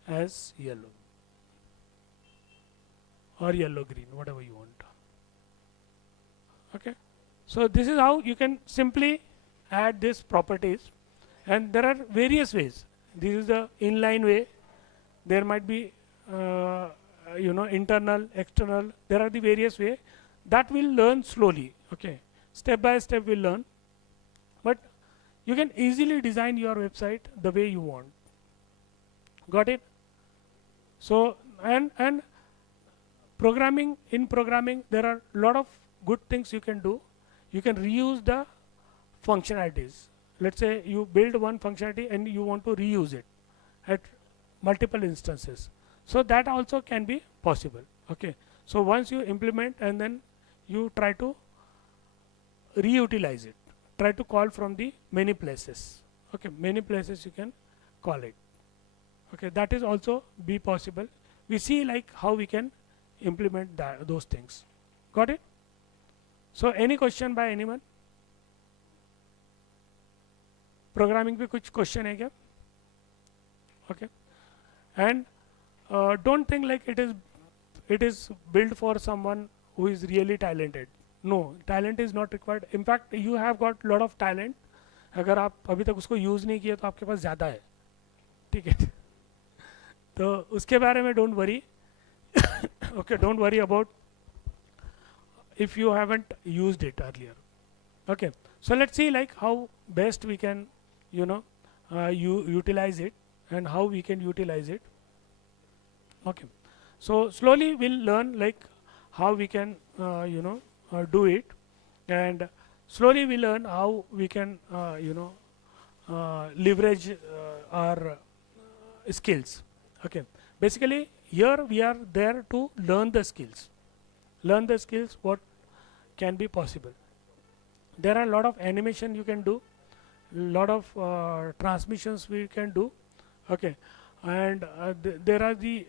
as yellow or yellow green, whatever you want. Okay, so this is how you can simply add these properties, and there are various ways. This is the inline way. There might be internal, external. There are the various way that we'll learn slowly. Okay, step by step we'll learn, but you can easily design your website the way you want. Got it? So and programming, in programming there are a lot of good things you can do. You can reuse the functionalities. Let's say you build one functionality and you want to reuse it at multiple instances, so that also can be possible. Okay, so once you implement and then you try to reutilize it, try to call from the many places. Okay, many places you can call it. Okay, that is also be possible. We see like how we can implement those things. Got it? So any question by anyone? Programming पे कुछ question है क्या? Okay, and don't think like it is built for someone who is really talented. No, talent is not required. In fact, you have got lot of talent. अगर आप अभी तक उसको use नहीं किए तो आपके पास ज़्यादा है, ठीक है? तो उसके बारे में don't worry. Okay, don't worry about if you haven't used it earlier. Okay, so let's see like how best we can, you know, utilize it and how we can utilize it. Okay, so slowly we'll learn like how we can, do it, and slowly we learn how we can, leverage our skills. Okay, basically here we are there to learn the skills. Learn the skills what can be possible. There are a lot of animation you can do, lot of transmissions we can do. Okay, and there are the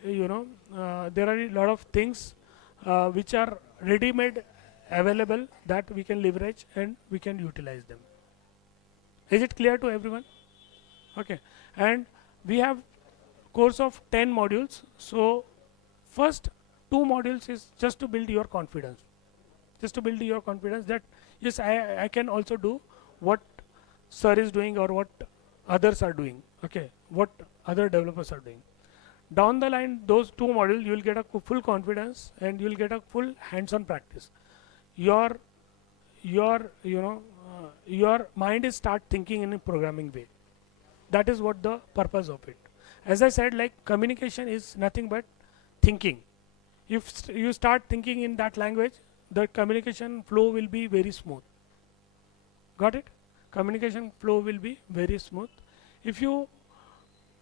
there are a lot of things which are ready-made available that we can leverage and we can utilize them. Is it clear to everyone? Okay, and we have course of 10 modules. So first 2 modules is just to build your confidence, just to build your confidence that yes, I can also do what sir is doing or what others are doing. Okay, what other developers are doing. Down the line, those 2 modules, you will get a full confidence and you will get a full hands-on practice. Your mind is start thinking in a programming way. That is what the purpose of it. As I said, like communication is nothing but thinking. If you start thinking in that language, the communication flow will be very smooth. Got it? Communication flow will be very smooth. If you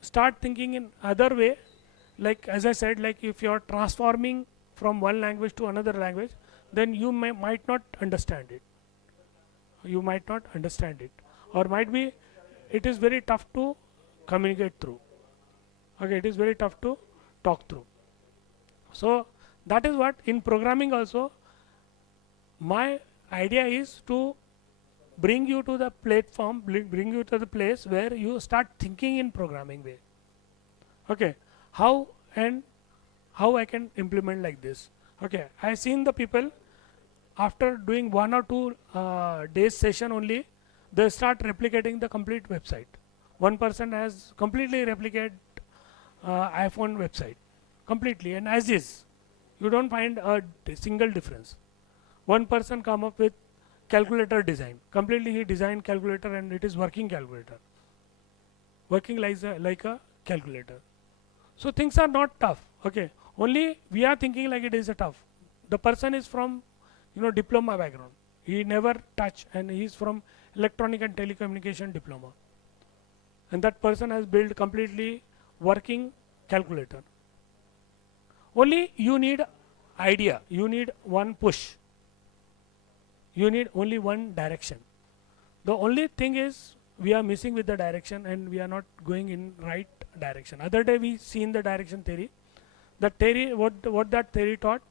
start thinking in other way, like as I said, like if you are transforming from one language to another language, then you might not understand it. You might not understand it, or might be it is very tough to communicate through. Okay, it is very tough to talk through. So that is what in programming also my idea is to bring you to the platform, bring you to the place where you start thinking in programming way. Okay, how I can implement like this. Okay, I seen the people after doing 1 or 2 days session only, they start replicating the complete website. One person has completely replicated iPhone website completely, and as is, you don't find a single difference. One person come up with calculator design, completely he designed calculator and it is working calculator, working like a calculator. So things are not tough. Okay, only we are thinking like it is a tough. The person is from diploma background, he never touch, and he is from electronic and telecommunication diploma, and that person has built completely working calculator. Only you need idea, you need one push, you need only one direction. The only thing is we are missing with the direction and we are not going in right direction. Other day we seen the direction theory. The theory, what that theory taught,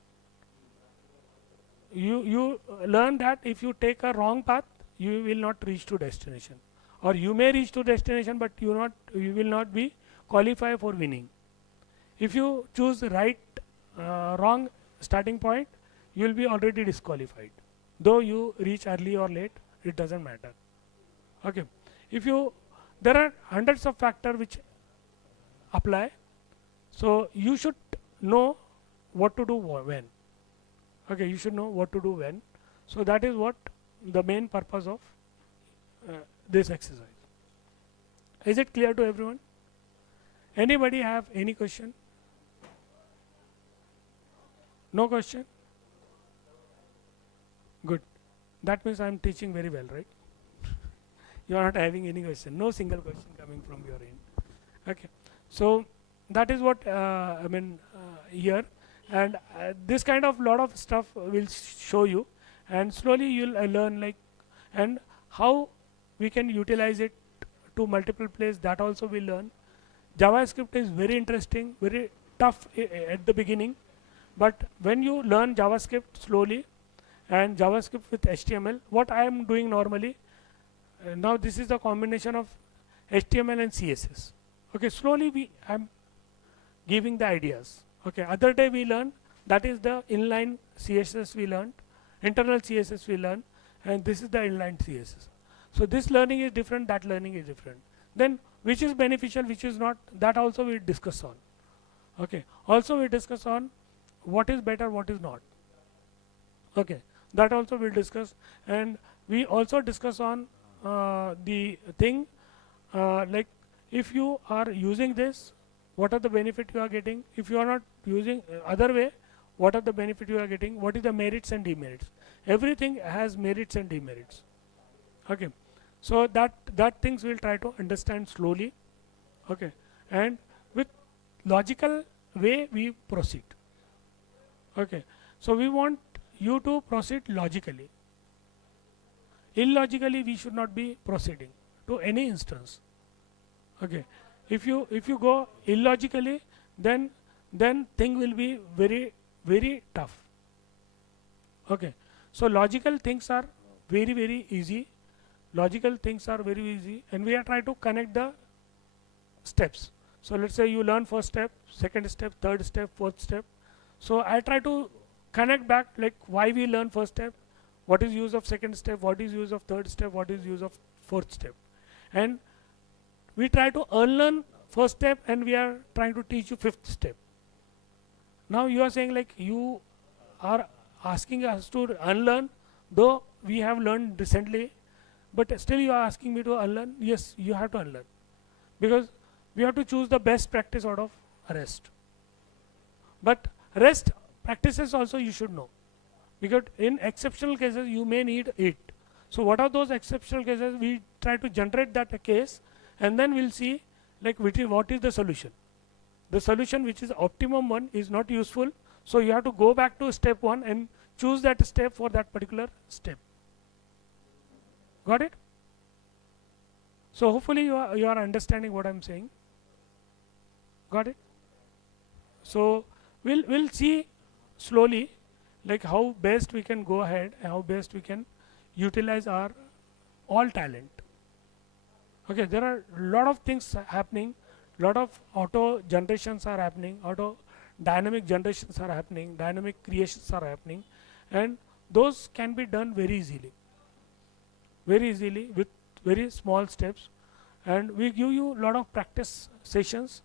you learn that if you take a wrong path, you will not reach to destination, or you may reach to destination, but you will not be qualified for winning. If you choose right wrong starting point, you will be already disqualified. Though you reach early or late, it doesn't matter. Okay, there are hundreds of factors which apply, so you should know what to do when. Okay, you should know what to do when. So that is what the main purpose of this exercise. Is it clear to everyone? Anybody have any question? No question? Good. That means I am teaching very well, right? You are not having any question. No single question coming from your end. Okay. So that is what here, and this kind of lot of stuff will show you, and slowly you'll learn like and how we can utilize it to multiple places, that also we learn. JavaScript is very interesting, very tough at the beginning, but when you learn JavaScript slowly and JavaScript with HTML, what I am doing normally, now this is the combination of HTML and CSS. Okay, slowly I'm giving the ideas. Okay, other day we learned, that is the inline CSS we learned, internal CSS we learned, and this is the inline CSS. So this learning is different, that learning is different. Then which is beneficial, which is not, that also we discuss on. Okay, also we discuss on what is better, what is not. Okay, that also we'll discuss, and we also discuss on the thing like if you are using this, what are the benefit you are getting? If you are not using other way, what are the benefit you are getting? What is the merits and demerits? Everything has merits and demerits. Okay, so that things we'll try to understand slowly. Okay, and with logical way we proceed. Okay, so we want you to proceed logically. Illogically we should not be proceeding to any instance. Okay, if you go illogically, then thing will be very tough. Okay, so logical things are very easy. Logical things are very easy, and we are trying to connect the steps. So let's say you learn first step, second step, third step, fourth step. So I try to connect back, like why we learn first step, what is use of second step, what is use of third step, what is use of fourth step, and we try to unlearn first step, and we are trying to teach you fifth step. Now you are saying like you are asking us to unlearn, though we have learned recently, but still you are asking me to unlearn. Yes, you have to unlearn, because we have to choose the best practice out of rest. But rest practices also you should know, because in exceptional cases you may need it. So what are those exceptional cases? We try to generate that case, and then we'll see like what is the solution. The solution which is optimum one is not useful, so you have to go back to step one and choose that step for that particular step. Got it? So hopefully you are understanding what I'm saying. Got it? So we'll see slowly like how best we can go ahead and how best we can utilize our all talent. Okay, there are a lot of things happening, lot of auto generations are happening, auto dynamic generations are happening, dynamic creations are happening, and those can be done very easily with very small steps. And we give you a lot of practice sessions,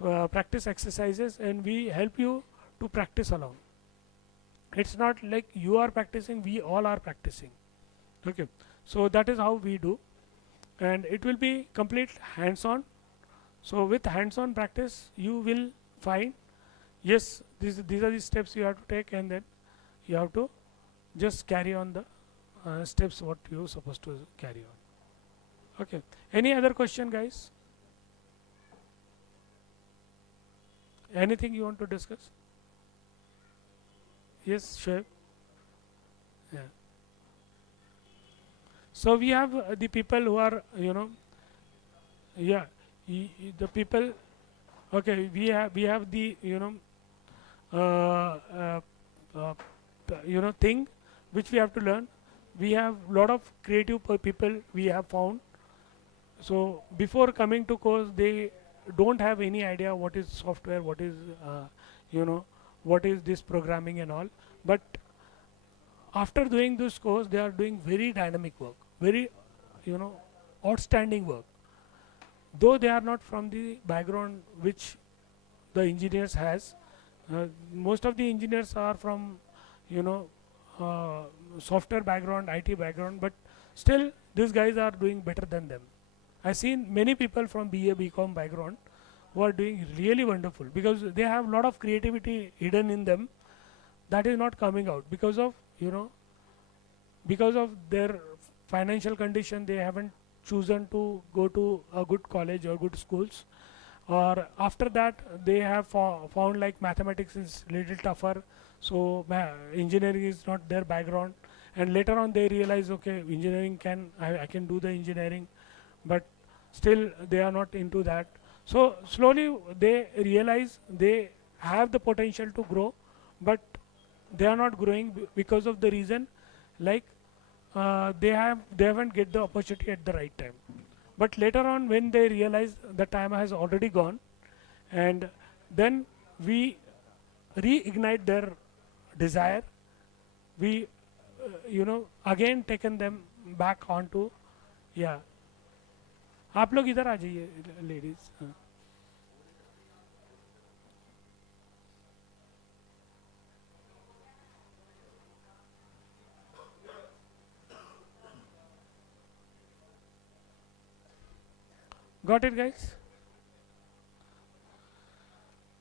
practice exercises, and we help you to practice along. It's not like you are practicing, we all are practicing. Okay, so that is how we do, and it will be complete hands-on. So with hands-on practice you will find, yes, these are the steps you have to take, and then you have to just carry on the steps what you supposed to carry on. Okay, any other question, guys? Anything you want to discuss? Yes, sure. Yeah. So we have the people who are, yeah, the people. Okay, we have the thing which we have to learn. We have lot of creative people we have found. So before coming to course, they don't have any idea what is software, what is what is this programming and all. But after doing this course, they are doing very dynamic work, very outstanding work. Though they are not from the background which the engineers has, most of the engineers are from software background, IT background, but still these guys are doing better than them. I've seen many people from BA, BCom background who are doing really wonderful, because they have a lot of creativity hidden in them that is not coming out because of because of their financial condition. They haven't chosen to go to a good college or good schools, or after that they have found like mathematics is little tougher, so engineering is not their background, and later on they realize, okay, engineering I can do the engineering, but still they are not into that. So slowly they realize they have the potential to grow, but they are not growing because of the reason like they haven't get the opportunity at the right time. But later on when they realize the time has already gone, and then we reignite their desire, we again taken them back onto, yeah. आप लोग इधर आ जाइए ladies. Got it, guys?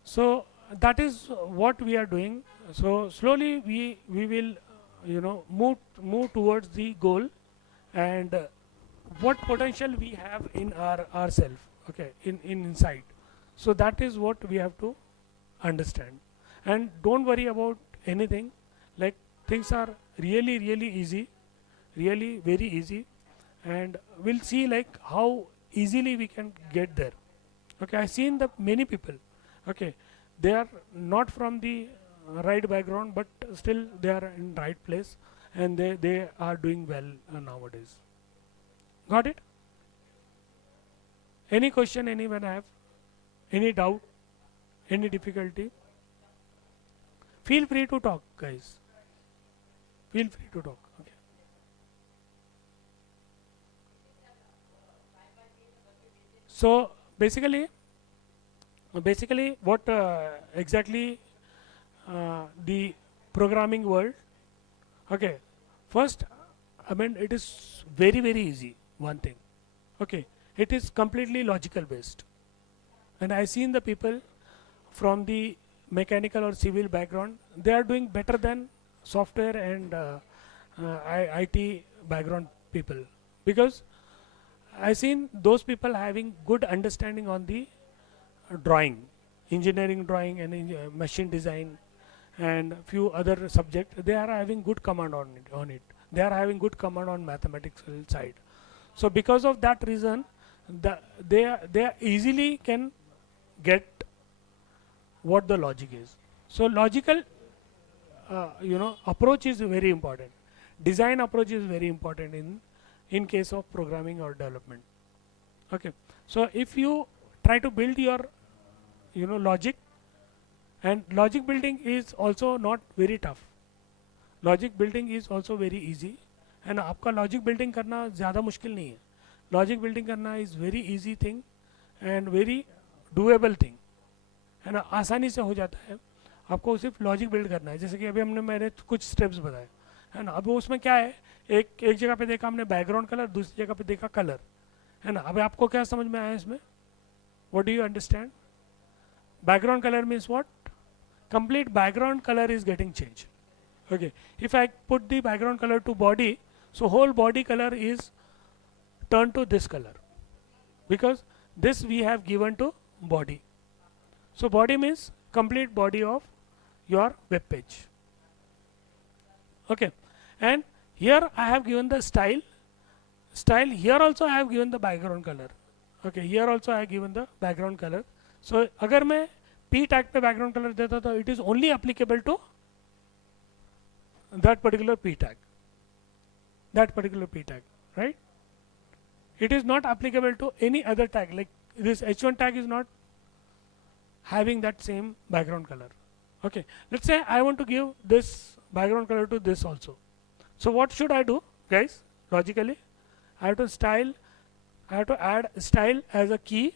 So that is what we are doing. So slowly we will move towards the goal, and what potential we have in ourself, okay, in inside. So that is what we have to understand, and don't worry about anything. Like, things are really easy, really very easy, and we'll see like how easily we can get there. Okay, I've seen the many people, okay, they are not from the right background, but still they are in right place, and they are doing well nowadays. Got it? Any question anyone have? Any doubt? Any difficulty? Feel free to talk, guys. Feel free to talk. Okay. So basically what exactly the programming world, okay, first, I mean, it is very easy, one thing, okay, it is completely logical based, and I seen the people from the mechanical or civil background, they are doing better than software and IT background people, because I seen those people having good understanding on the drawing, engineering drawing, and machine design, and few other subject. They are having good command on it. They are having good command on mathematics side. So because of that reason, they easily can get what the logic is. So logical approach is very important. Design approach is very important in case of programming or development. Okay, so if you try to build your logic, and logic building is also not very tough, logic building is also very easy, and आपका logic building करना ज़्यादा मुश्किल नहीं है. Logic building करना is very easy thing and very doable thing, है ना, आसानी से हो जाता है. आपको सिर्फ लॉजिक बिल्ड करना है. जैसे कि अभी मैंने कुछ स्टेप्स बताए, है ना. अब उसमें क्या है, एक जगह पे देखा हमने बैकग्राउंड कलर, दूसरी जगह पे देखा कलर, है ना. अभी आपको क्या समझ में आया इसमें? What do you understand? Background colour means what? Complete background colour is getting change. Okay, if I put the background color to body, so whole body color is turned to this color, because this we have given to body. So body means complete body of your web page. Okay, and here I have given the style. Here also I have given the background color. Okay, here also I have given the background color. So अगर मैं P tag पे background color देता तो it is only applicable to that particular P tag, right? It is not applicable to any other tag. Like this H1 tag is not having that same background color. Okay, let's say I want to give this background color to this also. So what should I do, guys? Logically, I have to add style as a key,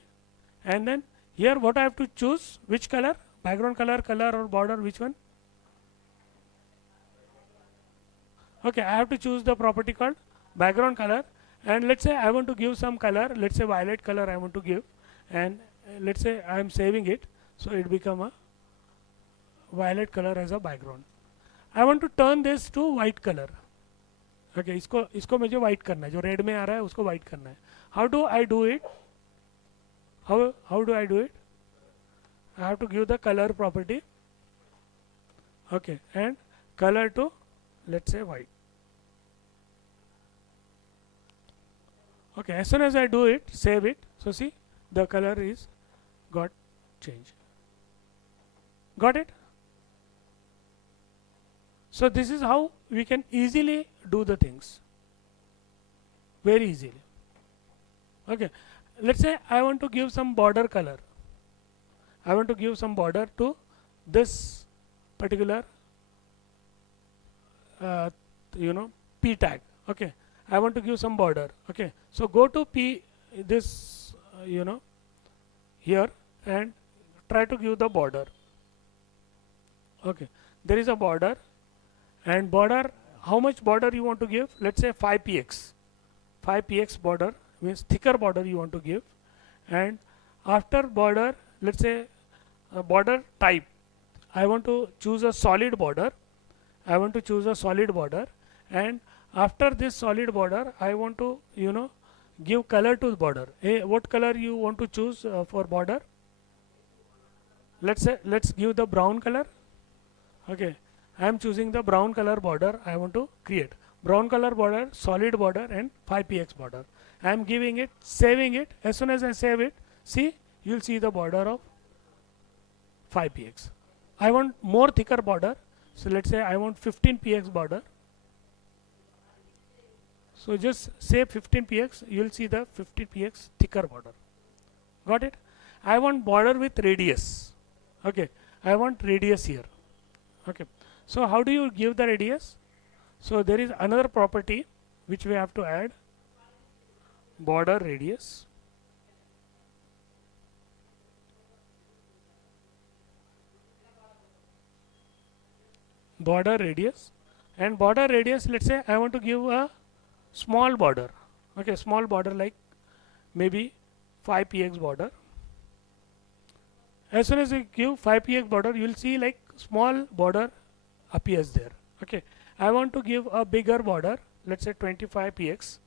and then here what I have to choose, which color, background color or border, which one? Okay, I have to choose the property called background color, and let's say I want to give some color, let's say violet color I want to give, and let's say I am saving it, so it become a violet color as a background. I want to turn this to white color. Okay, इसको मुझे white करना है, जो red में आ रहा है उसको white करना है. How do I do it? How do I do it? I have to give the color property. Okay, and color to, let's say, white. Okay, as soon as I do it, save it, So see, the color is got changed. Got it? So this is how we can easily do the things. Very easily. Okay. Let's say I want to give some border color. I want to give some border to this particular P tag. Okay. I want to give some border. Okay. So go to P this here and try to give the border. Okay. There is a border, and border, how much border you want to give? Let's say 5px. 5px border means thicker border you want to give. And after border, let's say border type, I want to choose a solid border. I want to choose a solid border, and after this solid border I want to give color to the border. What color you want to choose for border? Let's give the brown color. Okay, I am choosing the brown color border. I want to create brown color border, solid border, and 5px border. I am giving it, saving it. As soon as I save it, see, you will see the border of 5px. I want more thicker border, so let's say I want 15px border. So just save 15px, you will see the 15px thicker border. Got it? I want border with radius. Okay, I want radius here. Okay, so how do you give the radius? So there is another property which we have to add, border radius. Border radius, and border radius, let's say I want to give a small border. Okay, small border like maybe 5px border. As soon as you give 5px border, you will see like small border appears there. Okay, I want to give a bigger border, let's say 25px.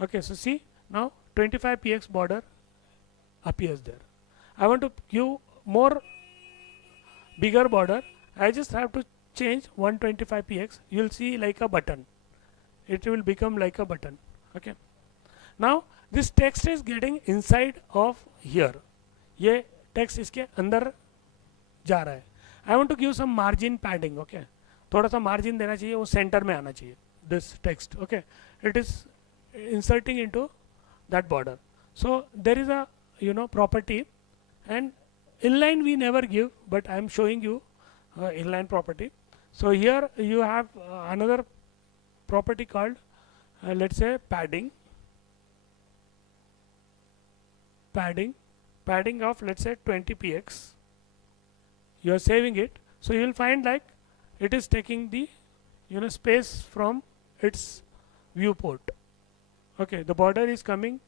Okay, so see, now 25px border appears there. I want to give more bigger border. I just have to change 125px. You will see like a button. It will become like a button. Okay, now this text is getting inside of here. ये text इसके अंदर जा रहा है. I want to give some margin padding. Okay, थोड़ा सा margin देना चाहिए, वो center में आना चाहिए. This text. Okay, it is inserting into that border. So there is a property, and inline we never give, but I am showing you inline property. So here you have another property called let's say padding of let's say 20px. You are saving it, so you will find like it is taking the space from its viewport. Okay, the border is coming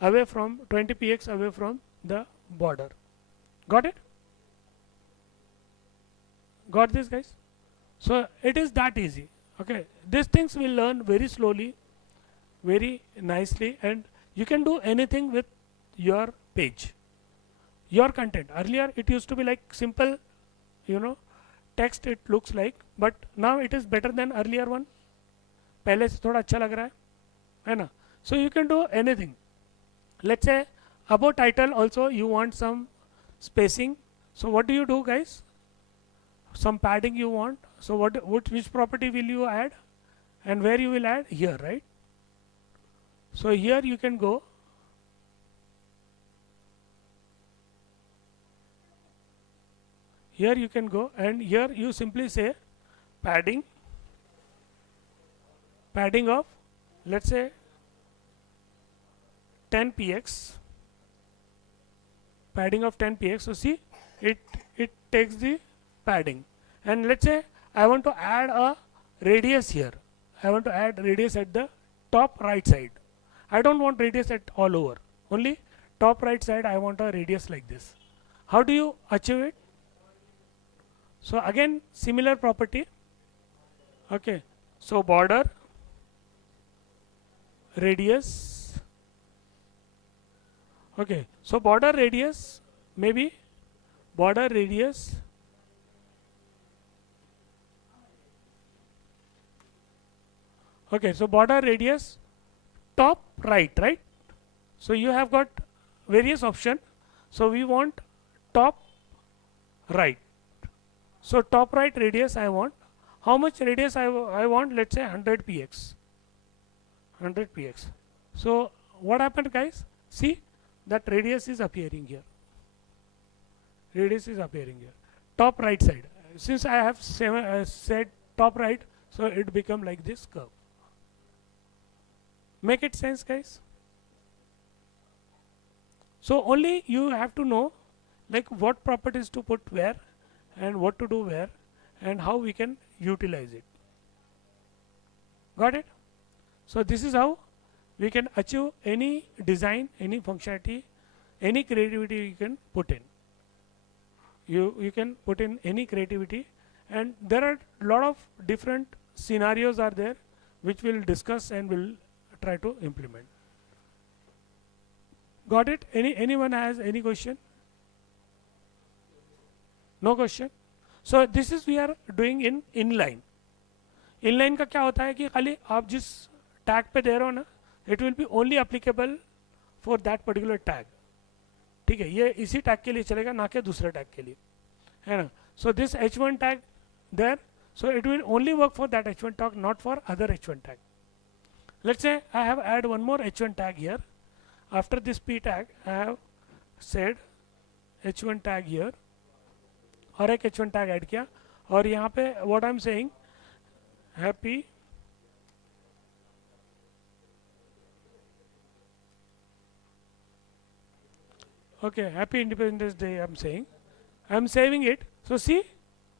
away from 20px away from the border. Got it? Got this, guys? So it is that easy. Okay, these things we learn very slowly, very nicely, and you can do anything with your page, your content. Earlier it used to be like simple text it looks like, but now it is better than earlier one. पहले से थोड़ा अच्छा लग रहा है ना? So you can do anything. Let's say above title also you want some spacing. So what do you do, guys? Some padding you want. So which property will you add, and where you will add? Here, right? So here you can go. Here you can go, and here you simply say padding of let's say 10px, padding of 10px. So see, it takes the padding, and let's say I want to add a radius here. I want to add radius at the top right side. I don't want radius at all over, only top right side I want a radius like this. How do you achieve it? So again similar property. Okay, so border radius. Okay, so border radius, maybe border radius okay, so border radius top right, right? So you have got various option. So we want top right. So top right radius I want. How much radius I want? Let's say 100 px. 100 px. So what happened, guys? See, that radius is appearing here. Radius is appearing here. Top right side. Since I have said top right, so it become like this curve. Make it sense, guys? So only you have to know like what properties to put where and what to do where and how we can utilize it. Got it? So this is how we can achieve any design, any functionality, any creativity you can put in. You can put in any creativity, and there are a lot of different scenarios are there which we'll discuss and we'll try to implement. Got it? Anyone has any question? No question? So this is we are doing in inline. Inline का क्या होता है कि खाली आप जिस tag पे दे रहे हो ना, it will be only applicable for that particular tag. ठीक है, ये इसी tag के लिए चलेगा, ना कि दूसरे tag के लिए, है ना? So this h1 tag there, so it will only work for that h1 tag, not for other h1 tag. Let's say I have add one more h1 tag here. After this p tag, I have said h1 tag here, और एक h1 tag add किया, और यहाँ पे what I'm saying, happy okay, happy Independence Day I'm saying. I'm saving it. So see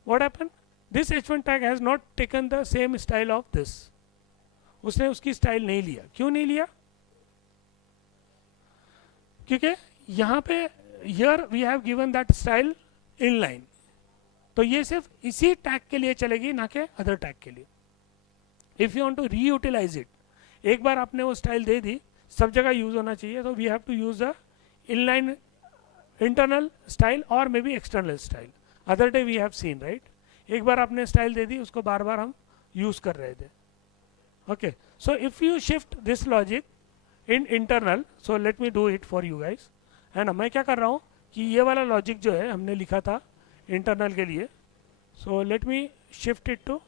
what happened, this h1 tag has not taken the same style of this. उसने उसकी style नहीं लिया. क्यों नहीं लिया? क्योंकि यहाँ पे here we have given that style inline, तो ये सिर्फ इसी टैग के लिए चलेगी, ना कि अदर टैग के लिए. If you want to reutilize it, एक बार आपने वो स्टाइल दे दी, सब जगह यूज होना चाहिए, तो we have to use the inline internal style और maybe external style. Other day we have seen, right? एक बार आपने स्टाइल दे दी, उसको बार बार हम यूज कर रहे थे. Okay, so if you shift this logic in internal, so let me do it for you guys, है ना? मैं क्या कर रहा हूँ कि ये वाला लॉजिक जो है हमने लिखा था इंटरनल के लिए, so let me shift it to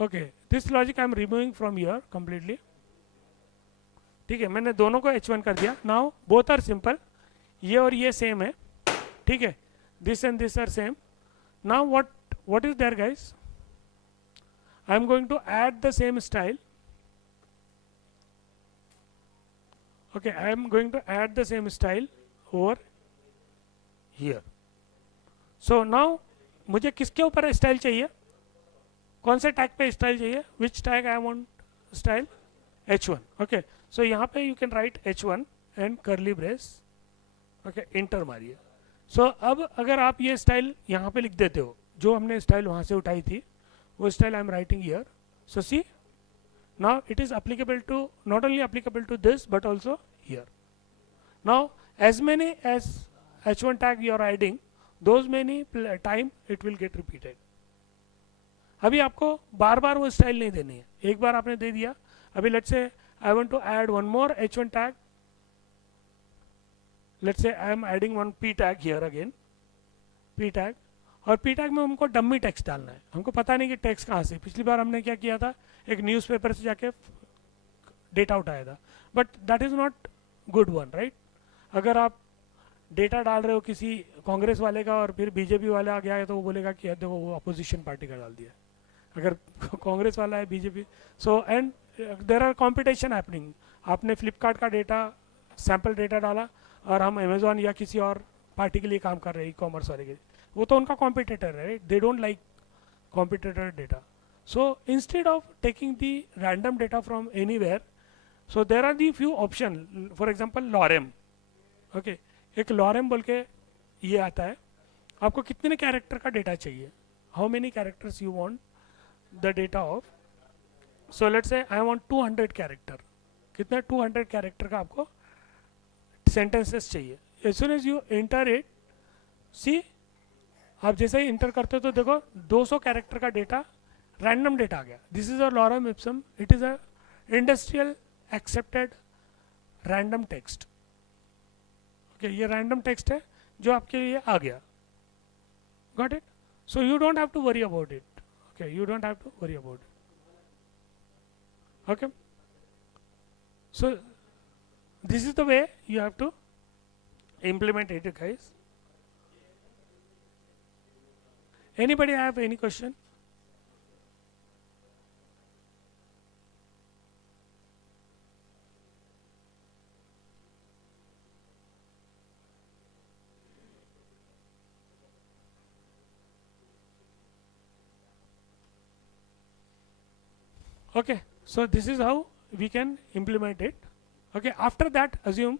okay, this logic I am removing from here completely. ठीक है, मैंने दोनों को h1 कर दिया. नाउ बोथ आर सिंपल, ये और ये सेम है. ठीक है, this and this are same. Now what is there, guys? I am going to add the same style. Okay, I am going to add the same style over here. So now मुझे किसके ऊपर style चाहिए? कौन से tag पे style चाहिए? Which tag I want style? h1. Okay, so यहाँ पे you can write h1 and curly brace. Okay, enter मारिए. So अब अगर आप ये स्टाइल यहाँ पे लिख देते हो, जो हमने स्टाइल वहाँ से उठाई थी, वो style I am writing here. So see, now it is applicable to, not only applicable to this but also here. Now as many as h1 tag you are adding, those many time it will get repeated. अभी आपको बार बार वो style नहीं देनी है, एक बार आपने दे दिया. अभी let's say I want to add one more h1 tag. Let's say I am adding one p tag here again, p tag, और p tag में हमको डम्मी टेक्स्ट डालना है. हमको पता नहीं कि टेक्स्ट कहाँ से. पिछली बार हमने क्या किया था, एक न्यूज़पेपर से जाके डेटा उठाया था, but that is not good one, right? अगर आप डेटा डाल रहे हो किसी कांग्रेस वाले का और फिर बीजेपी वाला आ गया है, तो वो बोलेगा कि देखो वो अपोजिशन पार्टी का डाल दिया. अगर कांग्रेस वाला है BJP, so and there are competition happening. आपने फ्लिपकार्ट का डेटा, सैम्पल डेटा डाला, और हम अमेजोन या किसी और पार्टी के लिए काम कर रहे हैं, ई कॉमर्स वाले के लिए, वो तो उनका कॉम्पिटिटर है, right? They don't like competitor data. So instead of taking the random data from anywhere, so there are the few option. For example, lorem. Okay, एक lorem बोल के ये आता है. आपको कितने कैरेक्टर का डेटा चाहिए? How many characters you want the data of? So let's say I want 200 character. कितना 200 character का आपको sentences चाहिए. As soon as you enter it, see आप जैसे ही इंटर करते हो तो देखो 200 कैरेक्टर का डेटा रैंडम डेटा आ गया. This is a lorem ipsum, it is a industrial accepted random text. Okay, ये रैंडम टेक्स्ट है जो आपके लिए आ गया. Got it? So you don't have to worry about it. Okay, you don't have to worry about it. Okay, so this is the way you have to implement it, guys. Anybody have any question? Okay, so this is how we can implement it. Okay, after that assume,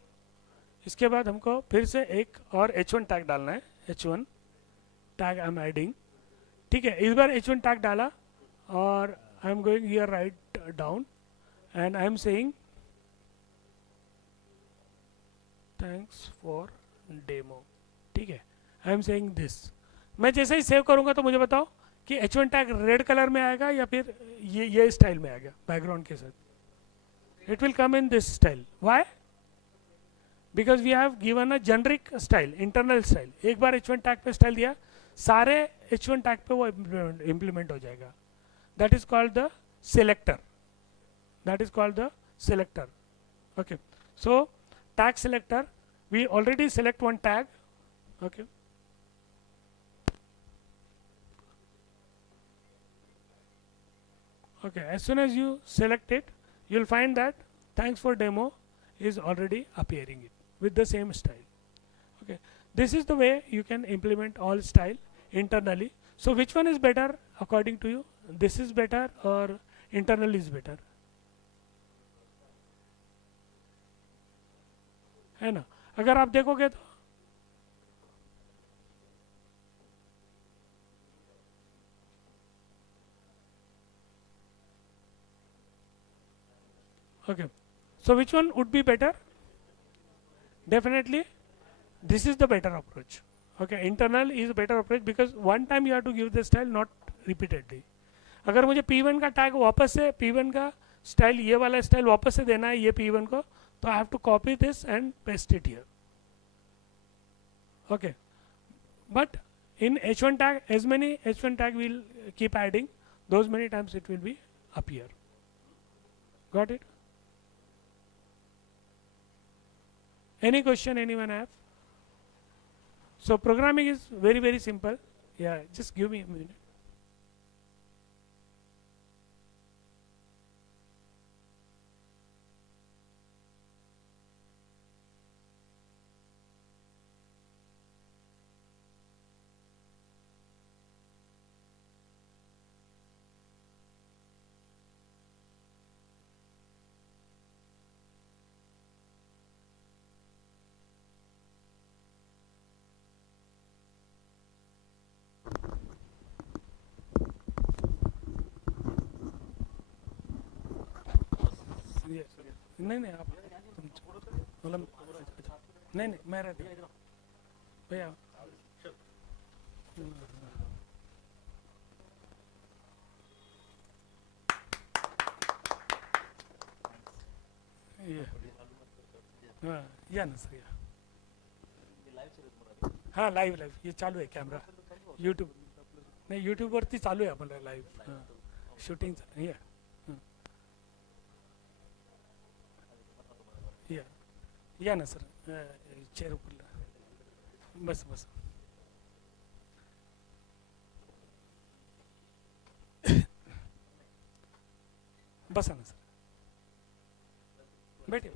इसके बाद हमको फिर से एक और h1 tag डालना है. h1 tag I am adding. ठीक है, इस बार h1 टैग डाला और I am going here write down and I am saying thanks for demo. ठीक है, आई एम सेइंग दिस. मैं जैसे ही सेव करूंगा तो मुझे बताओ कि h1 टैग रेड कलर में आएगा या फिर ये स्टाइल में आएगा बैकग्राउंड के साथ. It will come in this style. Why? Because we have given a generic style, internal style. एक बार h1 tag पे style दिया, सारे h1 tag पे वो implement हो जाएगा. That is called the selector. That is called the selector. Okay. So tag selector, we already select one tag. Okay. Okay. As soon as you select it, you'll find that thanks for demo is already appearing it with the same style. Okay, this is the way you can implement all style internally. So which one is better according to you? This is better or internal is better? है ना? अगर आप देखोगे तो okay, so which one would be better? Definitely this is the better approach. Okay, internal is a better approach because one time you have to give the style, not repeatedly. अगर मुझे P1 का tag वापस से P1 का style, ये वाला style वापस से देना है ये P1 को, तो I have to copy this and paste it here. Okay, but in h1 tag, as many h1 tag will keep adding, those many times it will be appear. Got it? Any question anyone have? So programming is very, very simple. Yeah, just give me a minute. नहीं नहीं आप मतलब नहीं नहीं मैं रहता भैया हाँ या ना सर हाँ लाईव्ह लाईव्ह ये चालू आहे कॅमेरा यूट्यूब नाही यूट्यूबवरती चालू आहे आपल्याला लाईव्ह हां शूटिंग या या ना सर चेअर ऊपर बस बस बसा ना सर बैठे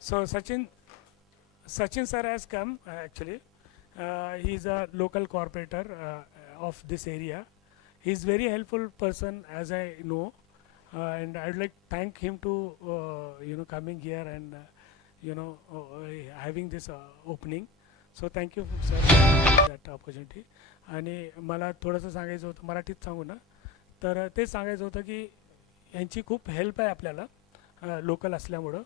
so Sachin sir has come actually. He is a local corporator of this area. He is very helpful person as I know, and I would like to thank him to coming here and having this opening. So thank you sir for that opportunity. आणि मला थोडंसं सांगायचं होतं मराठीत सांगू ना तर तेच सांगायचं होतं की यांची खूप हेल्प आहे आपल्याला लोकल असल्यामुळं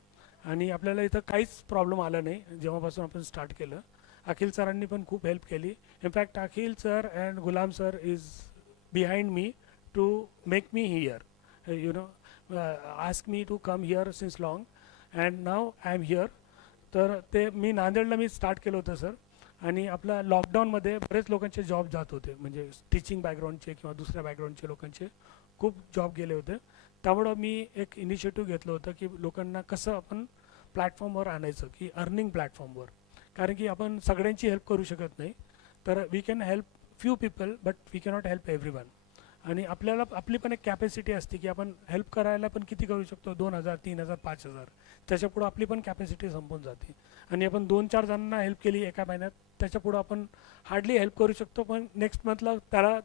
आणि आपल्याला इथं काहीच प्रॉब्लेम आला नाही जेव्हापासून आपण स्टार्ट केलं अखिल सरांनी पण खूप हेल्प केली. In fact Akhil sir and Gulam sir is behind me to make me here, you know, ask me to come here since long and now I am here. तर ते मी नांदेडला मी स्टार्ट केलं होतं सर. आणि आपला लॉकडाऊनमध्ये बरेच लोकांचे जॉब जात होते, म्हणजे टीचिंग बॅकग्राऊंडचे किंवा दुसऱ्या बॅकग्राऊंडचे लोकांचे खूप जॉब गेले होते. त्यामुळं मी एक इनिशिएटिव्ह घेतलं होतं की लोकांना कसं आपण प्लॅटफॉर्मवर आणायचं, की अर्निंग प्लॅटफॉर्मवर. कारण की आपण सगळ्यांची हेल्प करू शकत नाही. तर we can help few people but we cannot help everyone. आणि आपल्याला आपली पण एक कॅपॅसिटी असते की आपण हेल्प करायला पण किती करू शकतो, 2,000 3,000 5,000. त्याच्यापुढं आपली पण कॅपॅसिटी संपून जाते. आणि आपण 2-4 जणांना हेल्प केली एका महिन्यात, त्याच्यापुढं आपण हार्डली हेल्प करू शकतो. पण नेक्स्ट मंथला त्याला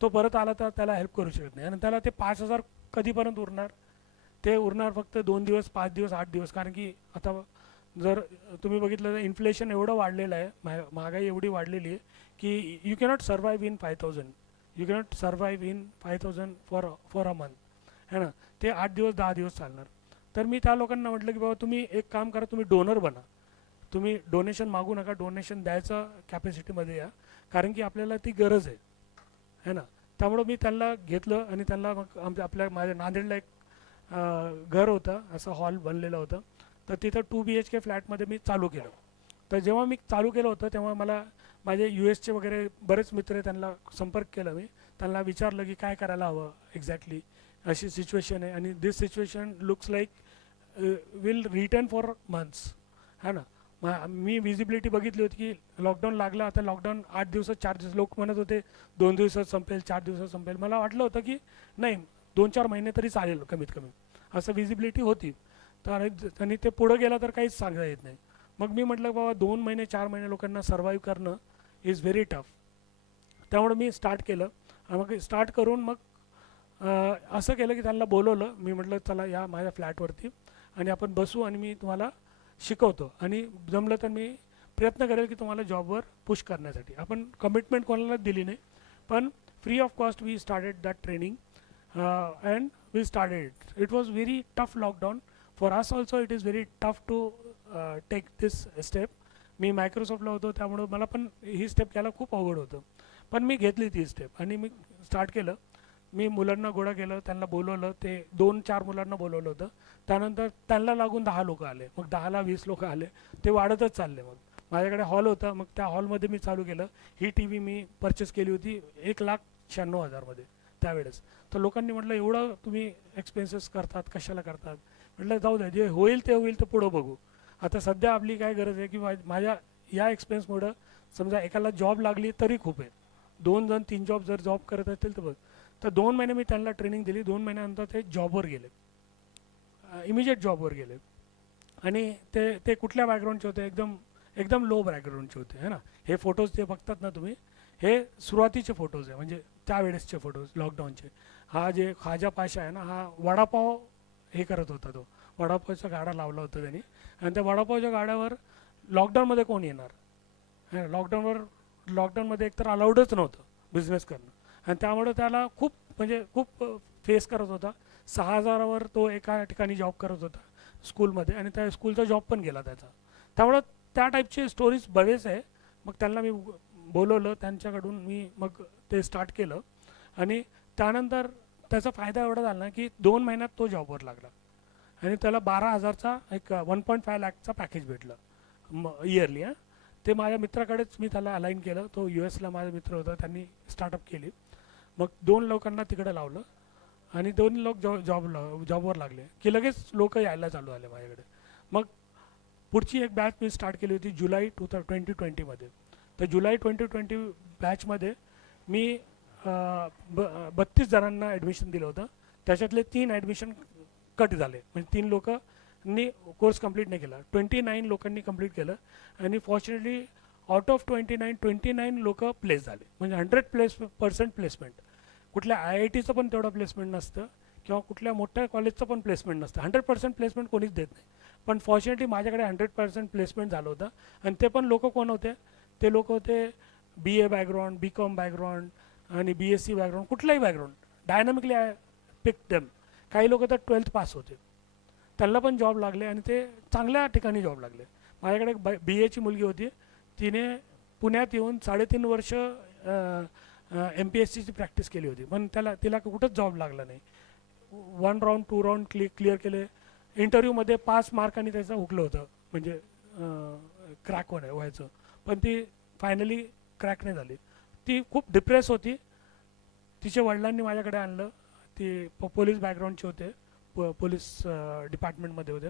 तो परत आला तर त्याला हेल्प करू शकत नाही. आणि त्याला ते 5,000 कधीपर्यंत उरणार? ते उरणार फक्त 2 दिवस, 5 दिवस, 8 दिवस. कारण की आता जर तुम्ही बघितलं तर इन्फ्लेशन एवढं वाढलेलं आहे, महागाई एवढी वाढलेली आहे की you cannot survive in 5,000. You cannot survive in 5,000 for a month, है ना. ते 8 दिवस 10 दिवस चालणार. तर मी त्या लोकांना म्हटलं की बाबा तुम्ही एक काम करा, तुम्ही डोनर बना. तुम्ही डोनेशन मागू नका, डोनेशन द्यायचं कॅपॅसिटीमध्ये या. कारण की आपल्याला ती गरज आहे, है ना. त्यामुळं मी त्यांना घेतलं आणि त्यांना मग माझ्या नांदेडला एक घर होतं, असं हॉल बनलेलं होतं. तर तिथं 2 BHK फ्लॅटमध्ये मी चालू केलं. तर जेव्हा मी चालू केलं होतं तेव्हा मला माझे US चे वगैरे बरेच मित्र आहे, त्यांना संपर्क केला मी. त्यांना विचारलं की काय करायला हवं एक्झॅक्टली, अशी सिच्युएशन आहे आणि this situation looks like will return for months, है ना. मी विजिबिलिटी बघितली होती की लॉकडाऊन लागलं, आता लॉकडाऊन 8 दिवसात 4 दिवस, लोक म्हणत होते 2 दिवसात संपेल, 4 दिवसात संपेल. मला वाटलं होतं की नाही 2-4 महिने तरी चालेल कमीत कमी, असं विजिबिलिटी होती. तर आणि ते पुढं गेलं तर काहीच सांगता येत नाही. मग मी म्हटलं बाबा 2 महिने 4 महिने लोकांना सर्वाईव्ह करणं इज व्हेरी टफ. त्यामुळे मी स्टार्ट केलं. मग स्टार्ट करून मग असं केलं की त्यांना बोलवलं. मी म्हटलं चला या माझ्या फ्लॅटवरती आणि आपण बसू आणि मी तुम्हाला शिकवतो आणि जमलं तर मी प्रयत्न करेल की तुम्हाला जॉबवर पुश करण्यासाठी. आपण कमिटमेंट कोणालाच दिली नाही, पण free of cost we started that training and we started. It was very tough lockdown for us also. It is very tough to take this step. मी मायक्रोसॉफ्टला होतो त्यामुळं मला पण ही स्टेप घ्यायला खूप अवघड होतं, पण मी घेतली ती स्टेप आणि मी स्टार्ट केलं. मी मुलांना गोळा केलं, त्यांना बोलवलं. ते 2-4 मुलांना बोलवलं होतं. त्यानंतर त्यांना लागून 10 लोक आले, मग 10ला 20 लोक आले. ते वाढतच चालले. मग माझ्याकडे हॉल होता, मग त्या हॉलमध्ये मी चालू केलं. ही TV मी परचेस केली होती 1,96,000मध्ये त्यावेळेस. तर लोकांनी म्हटलं एवढं तुम्ही एक्सपेन्सेस करतात, कशाला करतात? म्हटलं जाऊ द्या, जे होईल ते होईल, तर पुढं बघू. आता सध्या आपली काय गरज आहे की माझ्या या एक्सपेन्समुळं समजा एकाला जॉब लागली तरी खूप आहे. 2 जण 3 जॉब करत असतील तर बघ. तर 2 महिने मी त्यांना ट्रेनिंग दिली. 2 महिन्यानंतर ते जॉबवर गेले, इमिजिएट जॉबवर गेले. आणि ते कुठल्या बॅकग्राऊंडचे होते? एकदम लो बॅकग्राऊंडचे होते, है ना. हे फोटोज जे बघतात ना तुम्ही, हे सुरुवातीचे फोटोज आहे, म्हणजे त्यावेळेसचे फोटोज लॉकडाऊनचे. हा जे खाजा पाशा आहे ना, हा वडापाव हे करत होता. तो वडापावचा गाडा लावला होता त्यांनी. आणि त्या वडापावच्या गाड्यावर लॉकडाऊनमध्ये कोण येणार? लॉकडाऊनमध्ये एकतर अलाउडच नव्हतं बिझनेस करणं. आणि त्यामुळे त्याला खूप फेस करत होता. 6,000वर तो एका ठिकाणी जॉब करत होता स्कूलमध्ये, आणि त्या स्कूलचा जॉब पण गेला त्याचा. त्यामुळं त्या टाईपचे स्टोरीज बरेच आहे. मग त्यांना मी बोलवलं, त्यांच्याकडून मी मग ते स्टार्ट केलं. आणि त्यानंतर त्याचा फायदा एवढा झाला ना की 2 महिन्यात तो जॉबवर लागला आणि त्याला 12,000चा एक 1.5 लाखचा पॅकेज भेटलं इयरली. ते माझ्या मित्राकडेच मी त्याला अलाइन केलं. तो US ला माझा मित्र होता, त्यांनी स्टार्टअप केली. मग 2 लोकांना तिकडे लावलं आणि 2 लोक जॉबवर लागले की लगेच लोक यायला चालू आले माझ्याकडे. मग पुढची एक बॅच मी स्टार्ट केली होती जुलै 2020मध्ये. तर जुलै 2020 बॅचमध्ये मी 32 जणांना ॲडमिशन दिलं होतं. त्याच्यातले 3 ॲडमिशन कट झाले, म्हणजे 3 लोकांनी कोर्स कंप्लीट नाही केला. 29 लोकांनी कंप्लीट केलं आणि फॉर्च्युनेटली आउट ऑफ 29 लोक प्लेस झाले, म्हणजे 100% प्लेसमेंट. कुठल्या IITचं पण तेवढं प्लेसमेंट नसतं किंवा कुठल्या मोठ्या कॉलेजचं पण प्लेसमेंट नसतं. 100% प्लेसमेंट कोणीच देत नाही. पण फॉर्च्युनेटली माझ्याकडे 100% प्लेसमेंट झालं होतं. आणि ते पण लोक कोण होते? ते लोक होते BA बॅकग्राऊंड, BCom बॅकग्राऊंड आणि BSc बॅकग्राऊंड, कुठलाही बॅकग्राऊंड. डायनामिकली आय पिक देम. काही लोक तर 12th पास होते, त्यांना पण जॉब लागले आणि ते चांगल्या ठिकाणी जॉब लागले. माझ्याकडे BA ची मुलगी होती, तिने पुण्यात येऊन 3.5 वर्ष MPSCची प्रॅक्टिस केली होती, पण तिला कुठंच जॉब लागला नाही. 1 राऊंड 2 राऊंड क्लिअर केले. इंटरव्ह्यूमध्ये 5 मार्कांनी त्याचं हुकलं होतं, म्हणजे क्रॅक व्हायचं, पण ती फायनली क्रॅक नाही झाली. ती खूप डिप्रेस होती. तिच्या वडिलांनी माझ्याकडे आणलं. ती पोलीस बॅकग्राऊंडचे होते, पोलीस डिपार्टमेंटमध्ये होते.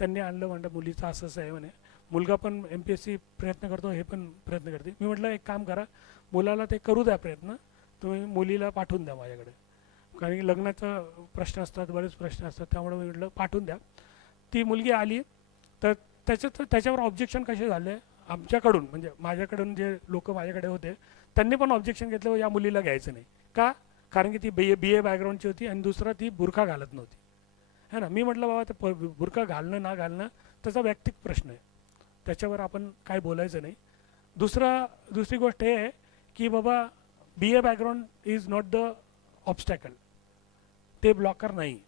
त्यांनी आणलं, म्हणलं मुलीचं असं आहे म्हणे, मुलगा पण MPSC प्रयत्न करतो, हे पण प्रयत्न करते. मी म्हटलं एक काम करा, मुलाला ते करू द्या प्रयत्न, तुम्ही मुलीला पाठवून द्या माझ्याकडे, कारण की लग्नाचा प्रश्न असतात, बरेच प्रश्न असतात, त्यामुळे मी म्हटलं पाठवून द्या. ती मुलगी आली तर त्याच्यावर ऑब्जेक्शन कसे झाले आमच्याकडून, म्हणजे माझ्याकडून जे लोक माझ्याकडे होते त्यांनी पण ऑब्जेक्शन घेतलं, या मुलीला घ्यायचं नाही. का? कारण की ती BA बॅकग्राऊंडची होती आणि दुसरा ती बुरखा घालत नव्हती, है ना. मी म्हटलं बाबा ते बुरखा घालणं ना घालणं त्याचा वैयक्तिक प्रश्न आहे, त्याच्यावर आपण काय बोलायचं नाही. दुसरी गोष्ट हे आहे की बाबा BA background is not the obstacle, ते ब्लॉकर नाही.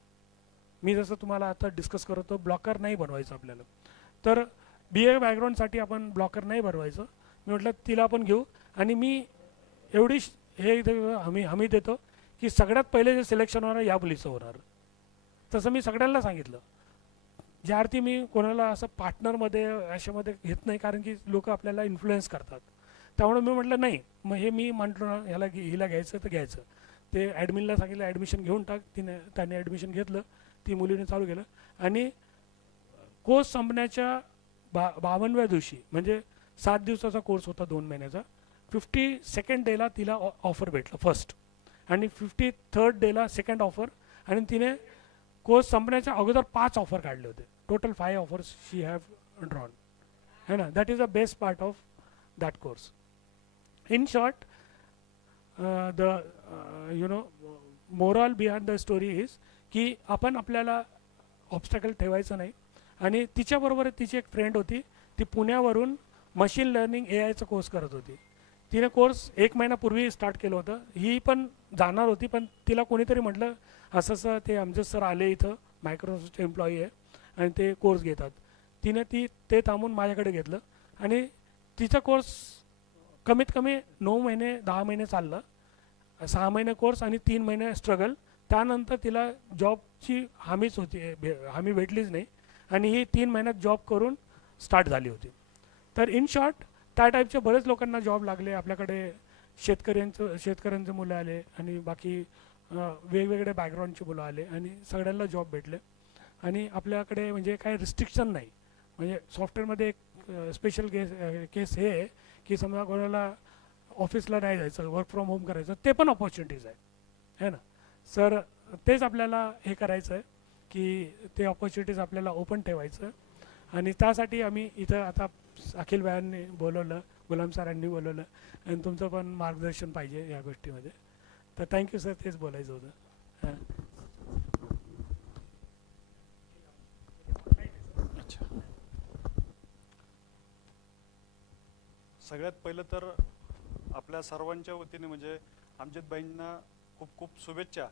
मी जसं तुम्हाला आता डिस्कस करतो, ब्लॉकर नाही बनवायचं आपल्याला. तर BA बॅकग्राऊंडसाठी आपण ब्लॉकर नाही बनवायचं. मी म्हटलं तिला आपण घेऊ, आणि मी एवढी हे हमी देतो की सगळ्यात पहिले जे सिलेक्शन होणार या मुलीचं होणार. तसं मी सगळ्यांना सांगितलं. ज्या अर्थी मी कोणाला असं पार्टनरमध्ये अशामध्ये घेत नाही, कारण की लोक आपल्याला इन्फ्लुएन्स करतात. त्यामुळे मी म्हटलं नाही, मग हे मी म्हटलो ना हिला घ्यायचं तर घ्यायचं. ते ॲडमिनला सांगितलं ॲडमिशन घेऊन टाक, त्याने ॲडमिशन घेतलं, ती मुलीने चालू केलं. आणि कोर्स संपण्याच्या 52व्या दिवशी, म्हणजे 7 दिवसाचा कोर्स होता, 2 महिन्याचा, 52nd डेला तिला ऑफर भेटलं फर्स्ट, आणि 53rd डेला सेकंड ऑफर, आणि तिने कोर्स संपण्याच्या अगोदर 5 ऑफर काढले होते. Total 5 offers she have drawn, है ना. That is the best part of that course. In short, moral behind the story is की आपण आपल्याला ऑब्स्टॅकल ठेवायचं नाही. आणि तिच्याबरोबर तिची एक फ्रेंड होती, ती पुण्यावरून मशीन लर्निंग AIचा कोर्स करत होती. तिने कोर्स 1 महिन्यापूर्वी स्टार्ट केलं होतं. ही पण जाणार होती, पण तिला कोणीतरी म्हटलं असं ते आमचे सर आले इथं, मायक्रोसॉफ्टचे एम्प्लॉई आहे आणि ते कोर्स घेतात. तिने ते थांबून माझ्याकडे घेतलं, आणि तिचा कोर्स कमीत कमी 9 महिने 10 महिने चाललं. 6 महिने कोर्स आणि 3 महिने स्ट्रगल. त्यानंतर तिला जॉबची हमी भेटलीच नाही, आणि ही 3 महिन्यात जॉब करून स्टार्ट झाली होती. तर इन शॉर्ट, त्या टाईपचे बरेच लोकांना जॉब लागले. आपल्याकडे शेतकऱ्यांचे मुलं आले, आणि बाकी वेगवेगळे बॅकग्राऊंडचे मुलं आले, आणि सगळ्यांना जॉब भेटले. आणि आपल्याकडे म्हणजे काही रिस्ट्रिक्शन नाही. म्हणजे सॉफ्टवेअरमध्ये एक स्पेशल केस हे आहे की समजा कोणाला ऑफिसला नाही जायचं, वर्क फ्रॉम होम करायचं, ते पण अपॉर्च्युनिटीज आहे ना सर. तेच आपल्याला हे करायचं आहे की ते अपॉर्च्युनिटीज आपल्याला ओपन ठेवायचं. आणि त्यासाठी आम्ही इथं आता अखिल भायांनी बोलवलं, गुलाम सरांनी बोलवलं, आणि तुमचं पण मार्गदर्शन पाहिजे या गोष्टीमध्ये. तर थँक्यू सर, तेच बोलायचं होतं. हां. अच्छा, सगळ्यात पहिलं तर आपल्या सर्वांच्या वतीने म्हणजे अमजदबाईंना खूप खूप शुभेच्छा,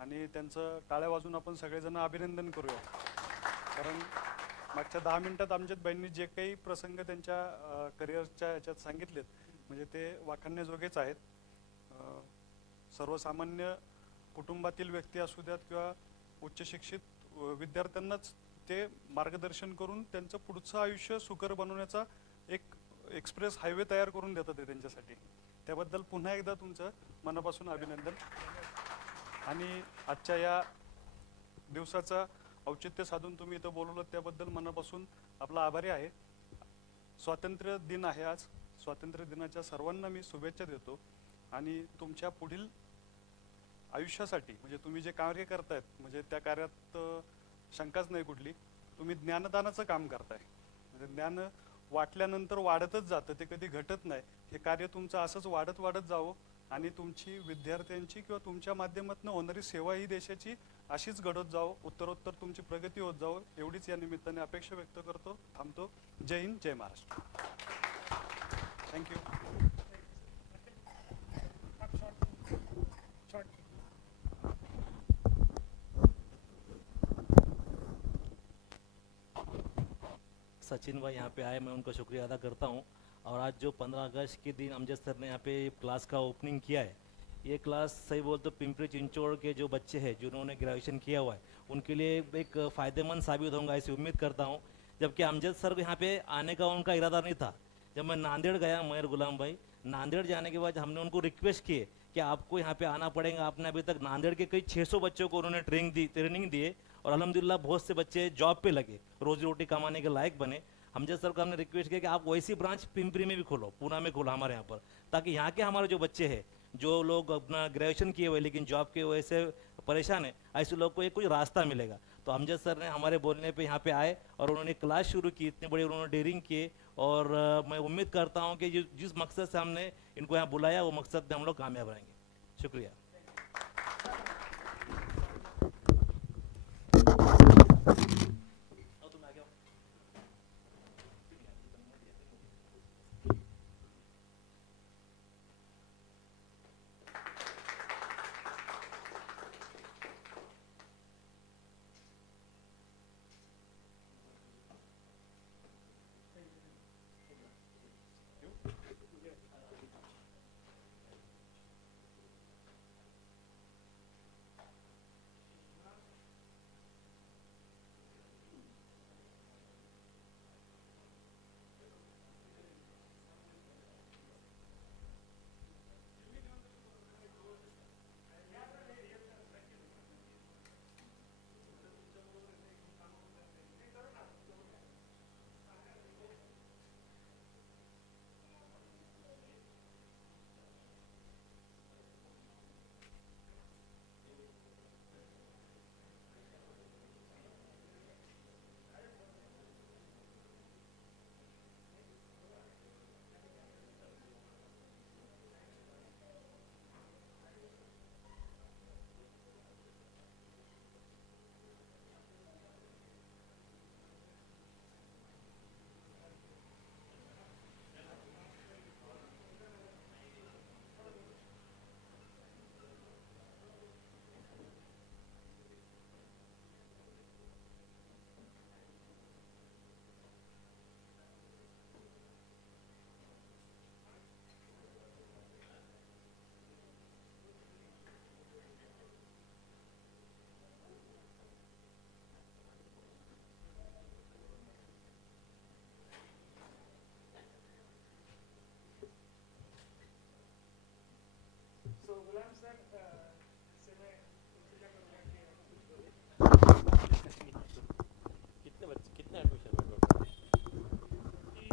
आणि त्यांचं टाळ्या वाजून आपण सगळेजण अभिनंदन करूया. कारण मागच्या 10 मिनिटात अमजदबाईंनी जे काही प्रसंग त्यांच्या करिअरच्या ह्याच्यात सांगितलेत, म्हणजे ते वाखाणण्याजोगेच आहेत. सर्वसामान्य कुटुंबातील व्यक्ती असू द्यात किंवा उच्च शिक्षित विद्यार्थ्यांनाच ते मार्गदर्शन करून त्यांचं पुढचं आयुष्य सुकर बनवण्याचा एक एक्सप्रेस हायवे तयार करून देतात ते त्यांच्यासाठी. त्याबद्दल पुन्हा एकदा तुमचं मनापासून अभिनंदन. आणि आजच्या या दिवसाचा औचित्य साधून तुम्ही इथं बोलवलं त्याबद्दल मनापासून आपला आभारी आहे. स्वातंत्र्य दिन आहे आज. स्वातंत्र्य दिनाच्या सर्वांना मी शुभेच्छा देतो. आणि तुमच्या पुढील आयुष्यासाठी म्हणजे तुम्ही जे कार्य करतायत, म्हणजे त्या कार्यात शंकाच नाही कुठली, तुम्ही ज्ञानदानाचं काम करताय. म्हणजे ज्ञान वाटल्यानंतर वाढतच जातं, ते कधी घटत नाही. हे कार्य तुमचं असंच वाढत वाढत जावं, आणि तुमची विद्यार्थ्यांची किंवा तुमच्या माध्यमातून होणारी सेवा ही देशाची अशीच घडत जावं, उत्तरोत्तर तुमची प्रगती होत जावं, एवढीच या निमित्ताने अपेक्षा व्यक्त करतो. थांबतो. जय हिंद, जय महाराष्ट्र. थँक्यू. सचिन भाई यहाँ पे आए, मैं उनका शुक्रिया अदा करता हूँ. और आज जो 15 अगस्त के दिन अमजद सर ने यहाँ पे क्लास का ओपनिंग किया है, ये क्लास सही बोल तो पिंपरी चिंचोड़ के जो बच्चे हैं जिन्होंने ग्रेजुएशन किया हुआ है उनके लिए एक फ़ायदेमंद साबित होगा ऐसी उम्मीद करता हूँ। जबकि अमजद सर को यहाँ पे आने का उनका इरादा नहीं था। जब मैं नांदेड़ गया, मयर गुलाम भाई, नांदेड़ जाने के बाद हमने उनको रिक्वेस्ट किए कि आपको यहाँ पे आना पड़ेगा। आपने अभी तक नांदेड़ के कई 600 बच्चों को उन्होंने ट्रेनिंग दिए और अल्हम्दुलिल्लाह बहुत से बच्चे जॉब पे लगे, रोजी रोटी कमाने के लायक बने। हमजद सर को हमने रिक्वेस्ट किया कि आप वैसी ब्रांच पिंपरी में भी खोलो, पूना में खोलो हमारे यहाँ पर, ताकि यहाँ के हमारे जो बच्चे हैं जो लोग अपना ग्रेजुएशन किए हुए लेकिन जॉब के वजह से परेशान है, ऐसे लोग को एक कुछ रास्ता मिलेगा। तो हमजद सर ने हमारे बोलने पे यहाँ पे आए और उन्होंने क्लास शुरू की, इतने बड़े उन्होंने डेयरिंग किए। और मैं उम्मीद करता हूँ कि जिस मकसद से हमने इनको यहाँ बुलाया वो मकसद में हम लोग कामयाब रहेंगे। शुक्रिया। So Gulam sir, से मैं इंतजार करूँगा कितने बच्चे, कितने एडमिशन में टोटल? कि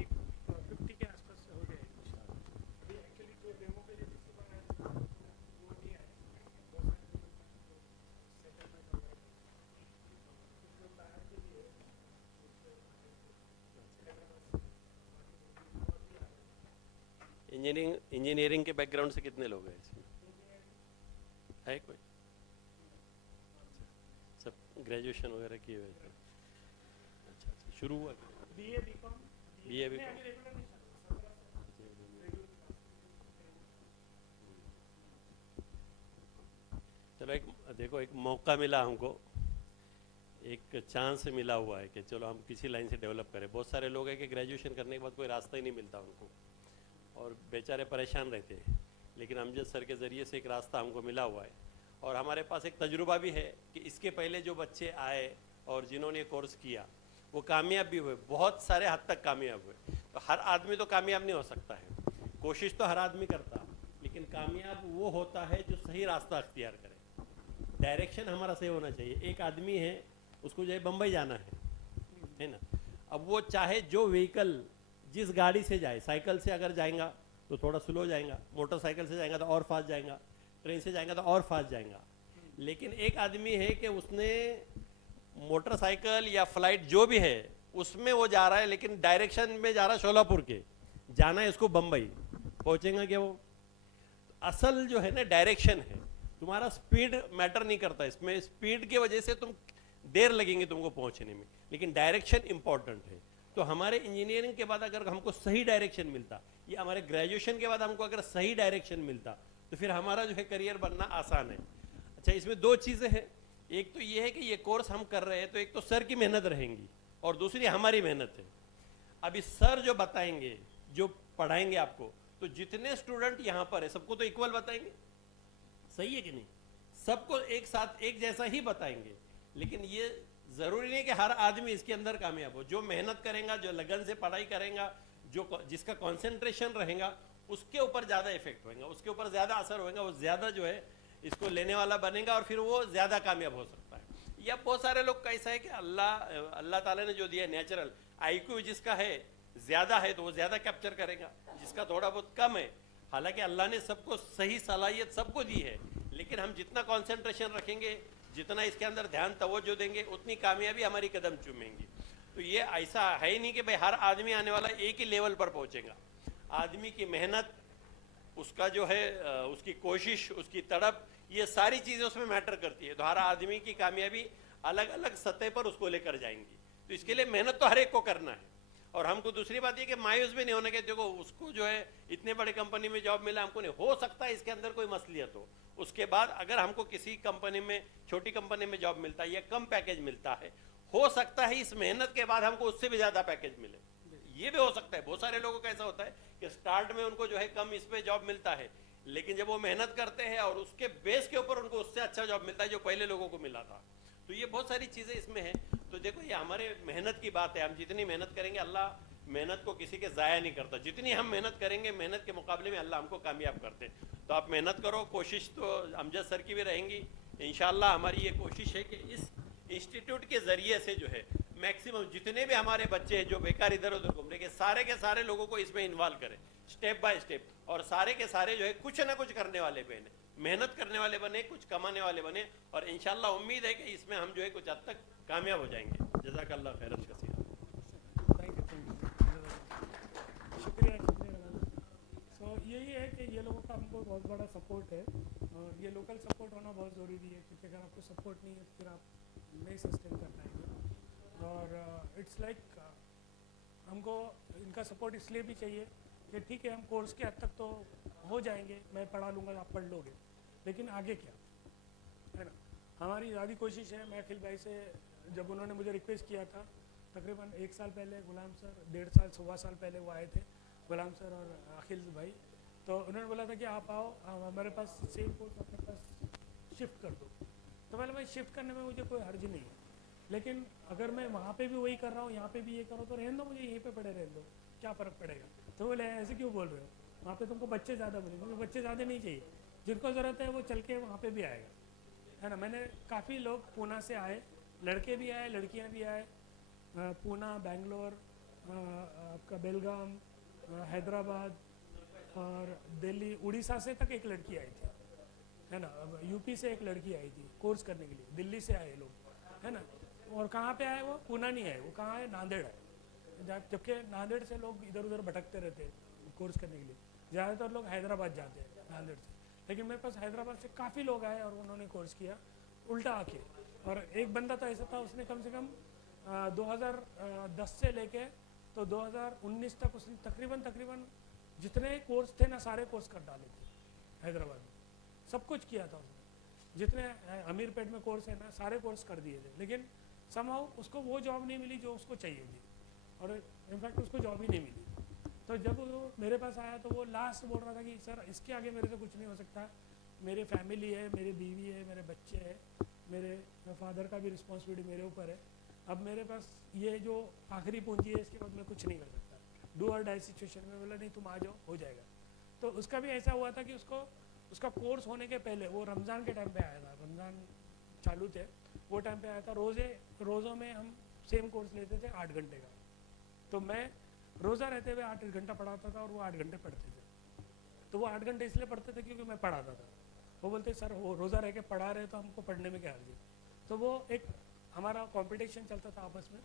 50 के आसपास हो गए एडमिशन। अभी एक्चुअली जो डेमो के लिए प्रिंसिपल है वो नहीं आए, बहुत सारे सेटलमेंट वगैरह कुछ लोग बाहर के लिए, इंजीनियरिंग के बैकग्राउंड से कितने लोग हैं इसमें? है कोई? सब ग्रेजुएशन वगैरह किए हुए थे? अच्छा अच्छा, शुरू हुआ बीए बीकॉम बीए नहीं, अभी रेगुलर नहीं चल रहा, 17 चलो एक देखो, एक मौका मिला हमको, एक चांस मिला हुआ है कि चलो हम किसी लाइन से डेवलप करें। बहुत सारे लोग हैं कि ग्रेजुएशन करने के बाद कोई रास्ता ही नहीं मिलता उनको और बेचारे परेशान रहते हैं, लेकिन अमजद सर के ज़रिए से एक रास्ता हमको मिला हुआ है। और हमारे पास एक तजुर्बा भी है कि इसके पहले जो बच्चे आए और जिन्होंने कोर्स किया वो कामयाब भी हुए, बहुत सारे हद तक कामयाब हुए। तो हर आदमी तो कामयाब नहीं हो सकता है, कोशिश तो हर आदमी करता, लेकिन कामयाब वो होता है जो सही रास्ता अख्तियार करे। डायरेक्शन हमारा सही होना चाहिए। एक आदमी है, उसको जो है बम्बई जाना है ना, अब वो चाहे जो व्हीकल जिस गाड़ी से जाए, साइकिल से अगर जाएगा तो थोड़ा स्लो जाएगा, मोटरसाइकिल से जाएगा तो और फास्ट जाएगा, ट्रेन से जाएगा तो और फास्ट जाएगा। लेकिन एक आदमी है कि उसने मोटरसाइकिल या फ्लाइट जो भी है उसमें वो जा रहा है, लेकिन डायरेक्शन में जा रहा है शोलापुर के, जाना है उसको बम्बई, पहुंचेगा क्या वो? असल जो है ना डायरेक्शन है। तुम्हारा स्पीड मैटर नहीं करता इसमें, स्पीड की वजह से तुम देर लगेंगे तुमको पहुंचने में, लेकिन डायरेक्शन इंपॉर्टेंट है। तो हमारे इंजीनियरिंग के बाद अगर हमको सही डायरेक्शन मिलता, या हमारे ग्रेजुएशन के बाद हमको अगर सही डायरेक्शन मिलता, तो फिर हमारा जो है करियर बनना आसान है। अच्छा, इसमें दो चीज़ें हैं। एक तो ये है कि ये कोर्स हम कर रहे हैं, तो एक तो सर की मेहनत रहेंगी और दूसरी हमारी मेहनत है। अभी सर जो बताएंगे, जो पढ़ाएंगे आपको, तो जितने स्टूडेंट यहाँ पर है सबको तो इक्वल बताएंगे, सही है कि नहीं? सबको एक साथ एक जैसा ही बताएंगे, लेकिन ये जरूरी नहीं कि हर आदमी इसके अंदर कामयाब हो। जो मेहनत करेगा, जो लगन से पढ़ाई करेगा, जिसका कंसंट्रेशन रहेगा, उसके ऊपर ज़्यादा इफेक्ट होगा, उसके ऊपर ज़्यादा असर होगा, वो ज़्यादा जो है इसको लेने वाला बनेगा और फिर वो ज़्यादा कामयाब हो सकता है। या बहुत सारे लोग कैसा है कि अल्लाह ताला ने जो दिया नेचुरल IQ जिसका है ज़्यादा है तो वो ज़्यादा कैप्चर करेगा, जिसका थोड़ा बहुत कम है, हालांकि अल्लाह ने सबको सही सलाहियत सबको दी है, लेकिन हम जितना कंसंट्रेशन रखेंगे, जितना इसके अंदर ध्यान तवज्जो देंगे, उतनी कामयाबी हमारी कदम चूमेंगी। तो ये ऐसा है नहीं कि भाई हर आदमी आने वाला एक ही लेवल पर पहुंचेगा। आदमी की मेहनत, उसका जो है उसकी कोशिश, उसकी तड़प, ये सारी चीज़ें उसमें मैटर करती है। तो हर आदमी की कामयाबी अलग अलग सतह पर उसको लेकर जाएंगी। तो इसके लिए मेहनत तो हर एक को करना है। और हमको दूसरी बात ये कि मायूस भी नहीं होने के, देखो उसको जो है इतने बड़े कंपनी में जॉब मिला, हमको नहीं हो सकता है इसके अंदर कोई मसलियत हो, उसके बाद अगर हमको किसी कंपनी में, छोटी कंपनी में जॉब मिलता है या कम पैकेज मिलता है, हो सकता है इस मेहनत के बाद हमको उससे भी ज़्यादा पैकेज मिले, ये भी हो सकता है। बहुत सारे लोगों का ऐसा होता है कि स्टार्ट में उनको जो है कम इस पे जॉब मिलता है, लेकिन जब वो मेहनत करते हैं और उसके बेस के ऊपर उनको उससे अच्छा जॉब मिलता है जो पहले लोगों को मिला था। तो ये बहुत सारी चीज़ें इसमें हैं। तो देखो ये हमारे मेहनत की बात है, हम जितनी मेहनत करेंगे, अल्लाह मेहनत को किसी के ज़ाया नहीं करता। जितनी हम मेहनत करेंगे, मेहनत के मुकाबले में अल्लाह हमको कामयाब करते हैं। तो आप मेहनत करो, कोशिश तो अमजद सर की भी रहेंगी इंशाल्लाह। हमारी ये कोशिश है कि इस इंस्टीट्यूट के ज़रिए से जो है मैक्सिमम जितने भी हमारे बच्चे हैं जो बेकार इधर उधर घूम रहे, के सारे लोगों को इसमें इन्वॉल्व करें स्टेप बाय स्टेप, और सारे के सारे जो है कुछ ना कुछ करने वाले बने, मेहनत करने वाले बने, कुछ कमाने वाले बने, और इंशाल्लाह उम्मीद है कि इसमें हम जो है कुछ हद तक कामयाब हो जाएंगे। जज़ाकल्लाह खैरन कसीरा। थैंक यू, शुक्रिया रवाना। सो यही है कि ये लोगों का हमको बहुत बड़ा सपोर्ट है, और ये लोकल सपोर्ट होना बहुत ज़रूरी है, क्योंकि अगर आपको सपोर्ट नहीं है तो फिर आप नहीं सस्टेन कर पाएंगे। और इट्स लाइक हमको इनका सपोर्ट इसलिए भी चाहिए कि ठीक है हम कोर्स के हद तक तो हो जाएंगे, मैं पढ़ा लूँगा, आप पढ़ लोगे, लेकिन आगे क्या है ना। हमारी ज़्यादा कोशिश है। मैं अखिल भाई से, जब उन्होंने मुझे रिक्वेस्ट किया था तकरीबन 1 साल पहले, गुलाम सर 1.5 साल 1.25 साल पहले वो आए थे, गुलाम सर और अखिल भाई, तो उन्होंने बोला था कि आप आओ, हमारे पास सेम कोर्स अपने पास शिफ्ट कर दो। तो मैंने भाई शिफ्ट करने में मुझे कोई हर्ज नहीं है, लेकिन अगर मैं वहाँ पे भी वही कर रहा हूँ, यहाँ पे भी ये करो, तो रहने दो, मुझे यहीं पे पड़े रहने दो, क्या फ़र्क पड़ेगा। तो बोले ऐसे क्यों बोल रहे हो, वहाँ पे तुमको बच्चे ज़्यादा मिलेंगे। मुझे बच्चे ज़्यादा नहीं चाहिए, जिनको ज़रूरत है वो चल के वहाँ पे भी आएगा, है ना। मैंने काफ़ी लोग पूना से आए, लड़के भी आए, लड़कियाँ भी आए, पूना, बेंगलोर, आपका बेलगाम, हैदराबाद और दिल्ली, उड़ीसा से तक एक लड़की आई थी, है ना। यूपी से एक लड़की आई थी कोर्स करने के लिए, दिल्ली से आए लोग, है ना। और कहाँ पे आए वो, पूना नहीं आए, वो कहाँ है, नांदेड़ है। जबकि नांदेड़ से लोग इधर उधर भटकते रहते हैं कोर्स करने के लिए, ज़्यादातर लोग हैदराबाद जाते हैं नांदेड़ से, लेकिन मेरे पास हैदराबाद से काफ़ी लोग आए और उन्होंने कोर्स किया उल्टा आके। और एक बंदा तो ऐसा था, उसने कम से कम 2010 से लेके तो 2019 तक उसने तकरीबन जितने कोर्स थे ना, सारे कोर्स कर डाले थे हैदराबाद में, सब कुछ किया था उसने। जितने अमीरपेट में कोर्स है ना, सारे कोर्स कर दिए थे, लेकिन समहाउ उसको वो जॉब नहीं मिली जो उसको चाहिए थी, और इनफैक्ट उसको जॉब ही नहीं मिली। तो जब वो मेरे पास आया तो वो लास्ट बोल रहा था कि सर इसके आगे मेरे से कुछ नहीं हो सकता, मेरे फैमिली है, मेरी बीवी है, मेरे बच्चे हैं, मेरे फादर का भी रिस्पॉन्सिबिलिटी मेरे ऊपर है, अब मेरे पास ये जो आखिरी पूंजी है इसके बाद मैं कुछ नहीं कर सकता, डू और डाई सिचुएशन में। बोला नहीं तुम आ जाओ, हो जाएगा। तो उसका भी ऐसा हुआ था कि उसका कोर्स होने के पहले, वो रमज़ान के टाइम पे आया था, रमज़ान चालू थे वो टाइम पे आया था। रोज़ों में हम सेम कोर्स लेते थे 8 घंटे का, तो मैं रोज़ा रहते हुए 8 घंटा पढ़ाता था और वो 8 घंटे पढ़ते थे। तो वो 8 घंटे इसलिए पढ़ते थे क्योंकि मैं पढ़ाता था। वो बोलते सर वो रोज़ा रह के पढ़ा रहे तो हमको पढ़ने में क्या हर्ज है। तो वो एक हमारा कंपटीशन चलता था आपस में।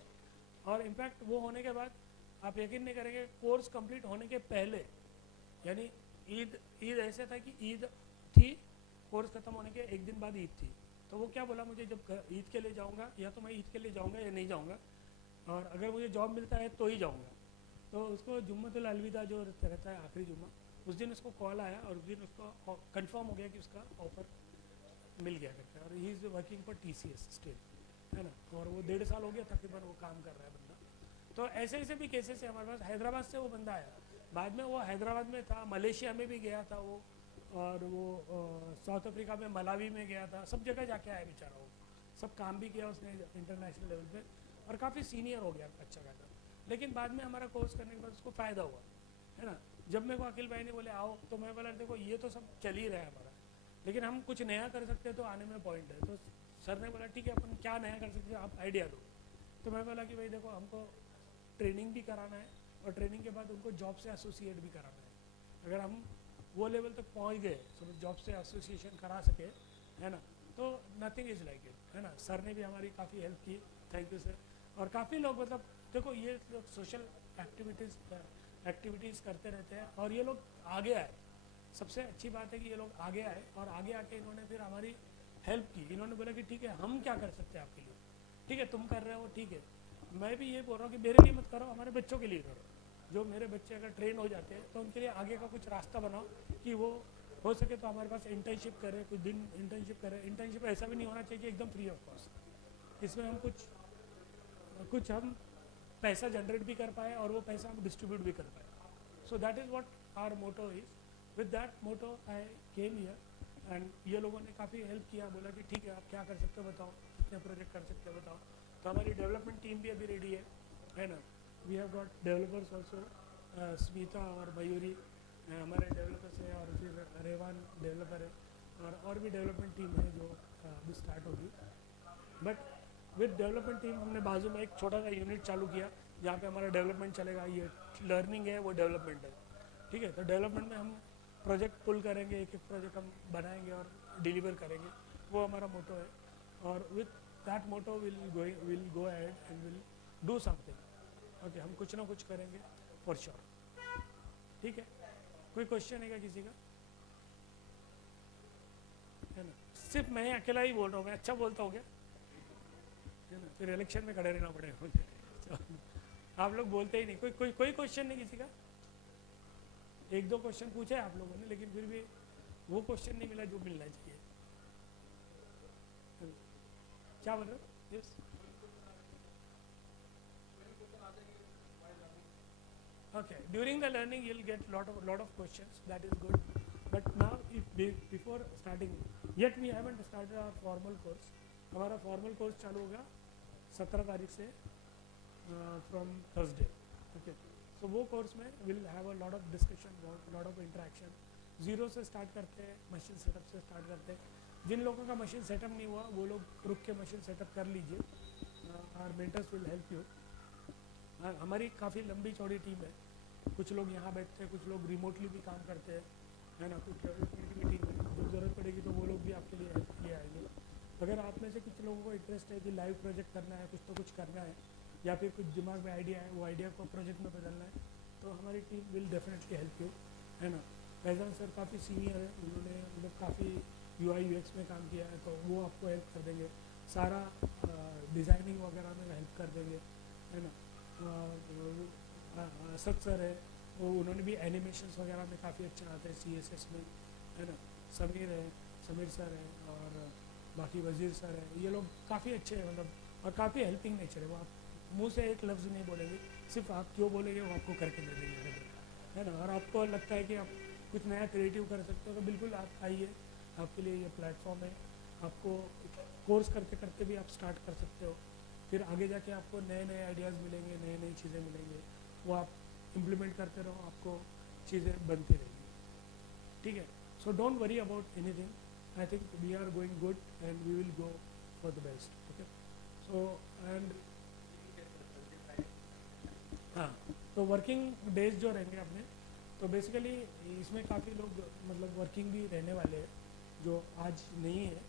और इनफैक्ट वो होने के बाद आप यकीन नहीं करेंगे, कोर्स कंप्लीट होने के पहले, यानी ईद ऐसे था कि ईद थी, कोर्स ख़त्म होने के एक दिन बाद ईद थी। तो वो क्या बोला, मुझे जब ईद के लिए जाऊँगा, या तो मैं ईद के लिए जाऊँगा या नहीं जाऊँगा, और अगर मुझे जॉब मिलता है तो ही जाऊँगा। तो उसको जुम्मतुल अलविदा जो रहता है आखिरी जुम्मा, उस दिन उसको कॉल आया और उस दिन उसको कंफर्म हो गया कि उसका ऑफर मिल गया करके, और he is working for TCS still, है ना। और वो 1.5 साल हो गया तकरीबन वो काम कर रहा है बंदा। तो ऐसे ऐसे भी केसेस है हमारे पास। हैदराबाद से वो बंदा आया, बाद में वो हैदराबाद में था, मलेशिया में भी गया था वो, और वो साउथ अफ्रीका में, मलावी में गया था, सब जगह जाके आया बेचारा वो, सब काम भी किया उसने इंटरनेशनल लेवल पे, और काफ़ी सीनियर हो गया अच्छा खासा। लेकिन बाद में हमारा कोर्स करने के बाद उसको फ़ायदा हुआ, है ना। जब मेरे को अखिल भाई ने बोले आओ, तो मैं बोला देखो ये तो सब चल ही रहा है हमारा, लेकिन हम कुछ नया कर सकते हैं तो आने में पॉइंट है। तो सर ने बोला ठीक है अपन क्या नया कर सकते हैं, आप आइडिया दो। तो मैं बोला कि भाई देखो हमको ट्रेनिंग भी कराना है, और ट्रेनिंग के बाद उनको जॉब से एसोसिएट भी कराना है। अगर हम वो लेवल तक पहुंच गए, तो जॉब से एसोसिएशन करा सके, है ना, तो नथिंग इज़ लाइक इट, है ना। सर ने भी हमारी काफ़ी हेल्प की, थैंक यू सर। और काफ़ी लोग मतलब देखो ये लोग सोशल एक्टिविटीज़ करते रहते हैं, और ये लोग आगे आए। सबसे अच्छी बात है कि ये लोग आगे आए, और आगे आके इन्होंने फिर हमारी हेल्प की। इन्होंने बोला कि ठीक है हम क्या कर सकते हैं आपके लिए, ठीक है तुम कर रहे हो ठीक है, मैं भी ये बोल रहा हूँ कि मेरे लिए मत करो, हमारे बच्चों के लिए करो। जो मेरे बच्चे अगर ट्रेन हो जाते हैं तो उनके लिए आगे का कुछ रास्ता बनाओ, कि वो हो सके तो हमारे पास इंटर्नशिप करें, कुछ दिन इंटर्नशिप करें। इंटर्नशिप ऐसा भी नहीं होना चाहिए कि एकदम फ्री ऑफ कॉस्ट, इसमें हम कुछ हम पैसा जनरेट भी कर पाए, और वो पैसा हम डिस्ट्रीब्यूट भी कर पाए। So that is what our motto is. With that motto I came here, and ये लोगों ने काफ़ी हेल्प किया, बोला कि ठीक है आप क्या कर सकते हो बताओ, कितने प्रोजेक्ट कर सकते हो बताओ। तो हमारी डेवलपमेंट टीम भी अभी रेडी है ना। We have got developers also, Smita और मयूरी हमारे डेवलपर्स हैं, और फिर रेवान डेवलपर है, और भी डेवलपमेंट टीम है जो अभी स्टार्ट होगी। बट विद डेवलपमेंट टीम हमने बाजू में एक छोटा सा यूनिट चालू किया, जहाँ पे हमारा डेवलपमेंट चलेगा। ये लर्निंग है, वो डेवलपमेंट है, ठीक है। तो डेवलपमेंट में हम प्रोजेक्ट पुल करेंगे, एक एक प्रोजेक्ट हम बनाएंगे और डिलीवर करेंगे, वो हमारा मोटो है। और with that motto will go ahead and will do something. Okay, हम कुछ ना कुछ करेंगे फॉर श्योर, ठीक है। कोई क्वेश्चन है क्या किसी का, है ना। सिर्फ मैं अकेला ही बोल रहा हूँ, मैं अच्छा बोलता हूँ क्या, है ना, फिर इलेक्शन में खड़े रहना पड़ेगा मुझे। आप लोग बोलते ही नहीं, कोई क्वेश्चन नहीं किसी का। एक दो क्वेश्चन पूछे आप लोगों ने, लेकिन फिर भी वो क्वेश्चन नहीं मिला जो मिलना चाहिए। क्या बोल रहे हो? Yes, okay, during the learning you'll get lot of questions, that is good. But now before starting, yet we haven't started our formal course. हमारा फॉर्मल कोर्स चालू होगा 17 तारीख से फ्रॉम थर्सडे, ओके। सो वो कोर्स में will have a lot of discussion, lot of interaction. Zero से start करते हैं, मशीन सेटअप से स्टार्ट करते हैं। जिन लोगों का मशीन सेटअप नहीं हुआ वो लोग रुक के मशीन सेटअप कर लीजिए, our mentors will help you. हमारी काफ़ी लंबी चौड़ी टीम है, कुछ लोग यहाँ बैठते हैं, कुछ लोग रिमोटली भी काम करते हैं, है ना। कुछ डेवलपमेंट की टीम है, जब ज़रूरत पड़ेगी तो वो लोग भी आपके लिए हेल्प किए आएंगे। अगर आप में से कुछ लोगों को इंटरेस्ट है कि लाइव प्रोजेक्ट करना है, कुछ तो कुछ करना है, या फिर कुछ दिमाग में आइडिया है, वो आइडिया को प्रोजेक्ट में बदलना है, तो हमारी team will definitely help you, है ना। फैजान सर काफ़ी सीनियर है, उन्होंने मतलब काफ़ी UI UX में काम किया है, तो वो आपको हेल्प कर देंगे। सारा डिज़ाइनिंग वगैरह में हेल्प कर देंगे, है ना। सच सर है, वो उन्होंने भी एनिमेशंस वगैरह में काफ़ी अच्छा आते हैं, CSS में, है ना। समीर सर है, और बाकी वजीर सर है, ये लोग काफ़ी अच्छे हैं मतलब, और काफ़ी हेल्पिंग नेचर है। वो आप मुंह से एक लफ्ज़ नहीं बोलेंगे, सिर्फ आप क्यों बोलेंगे वो आपको करके दे देंगे, है ना। और आपको लगता है कि आप कुछ नया क्रिएटिव कर सकते हो तो बिल्कुल आप आइए, आपके लिए ये प्लेटफॉर्म है। आपको कोर्स करते करते भी आप स्टार्ट कर सकते हो, फिर आगे जाके आपको नए नए आइडियाज़ मिलेंगे, नई नई चीज़ें मिलेंगे, वो आप इम्प्लीमेंट करते रहो, आपको चीज़ें बनती रहेंगी, ठीक है। So don't worry about anything, I think we are going good and we will go for the best, okay. So and हाँ, तो वर्किंग डेज जो रहेंगे अपने, तो बेसिकली इसमें काफ़ी लोग मतलब वर्किंग भी रहने वाले हैं जो आज नहीं है,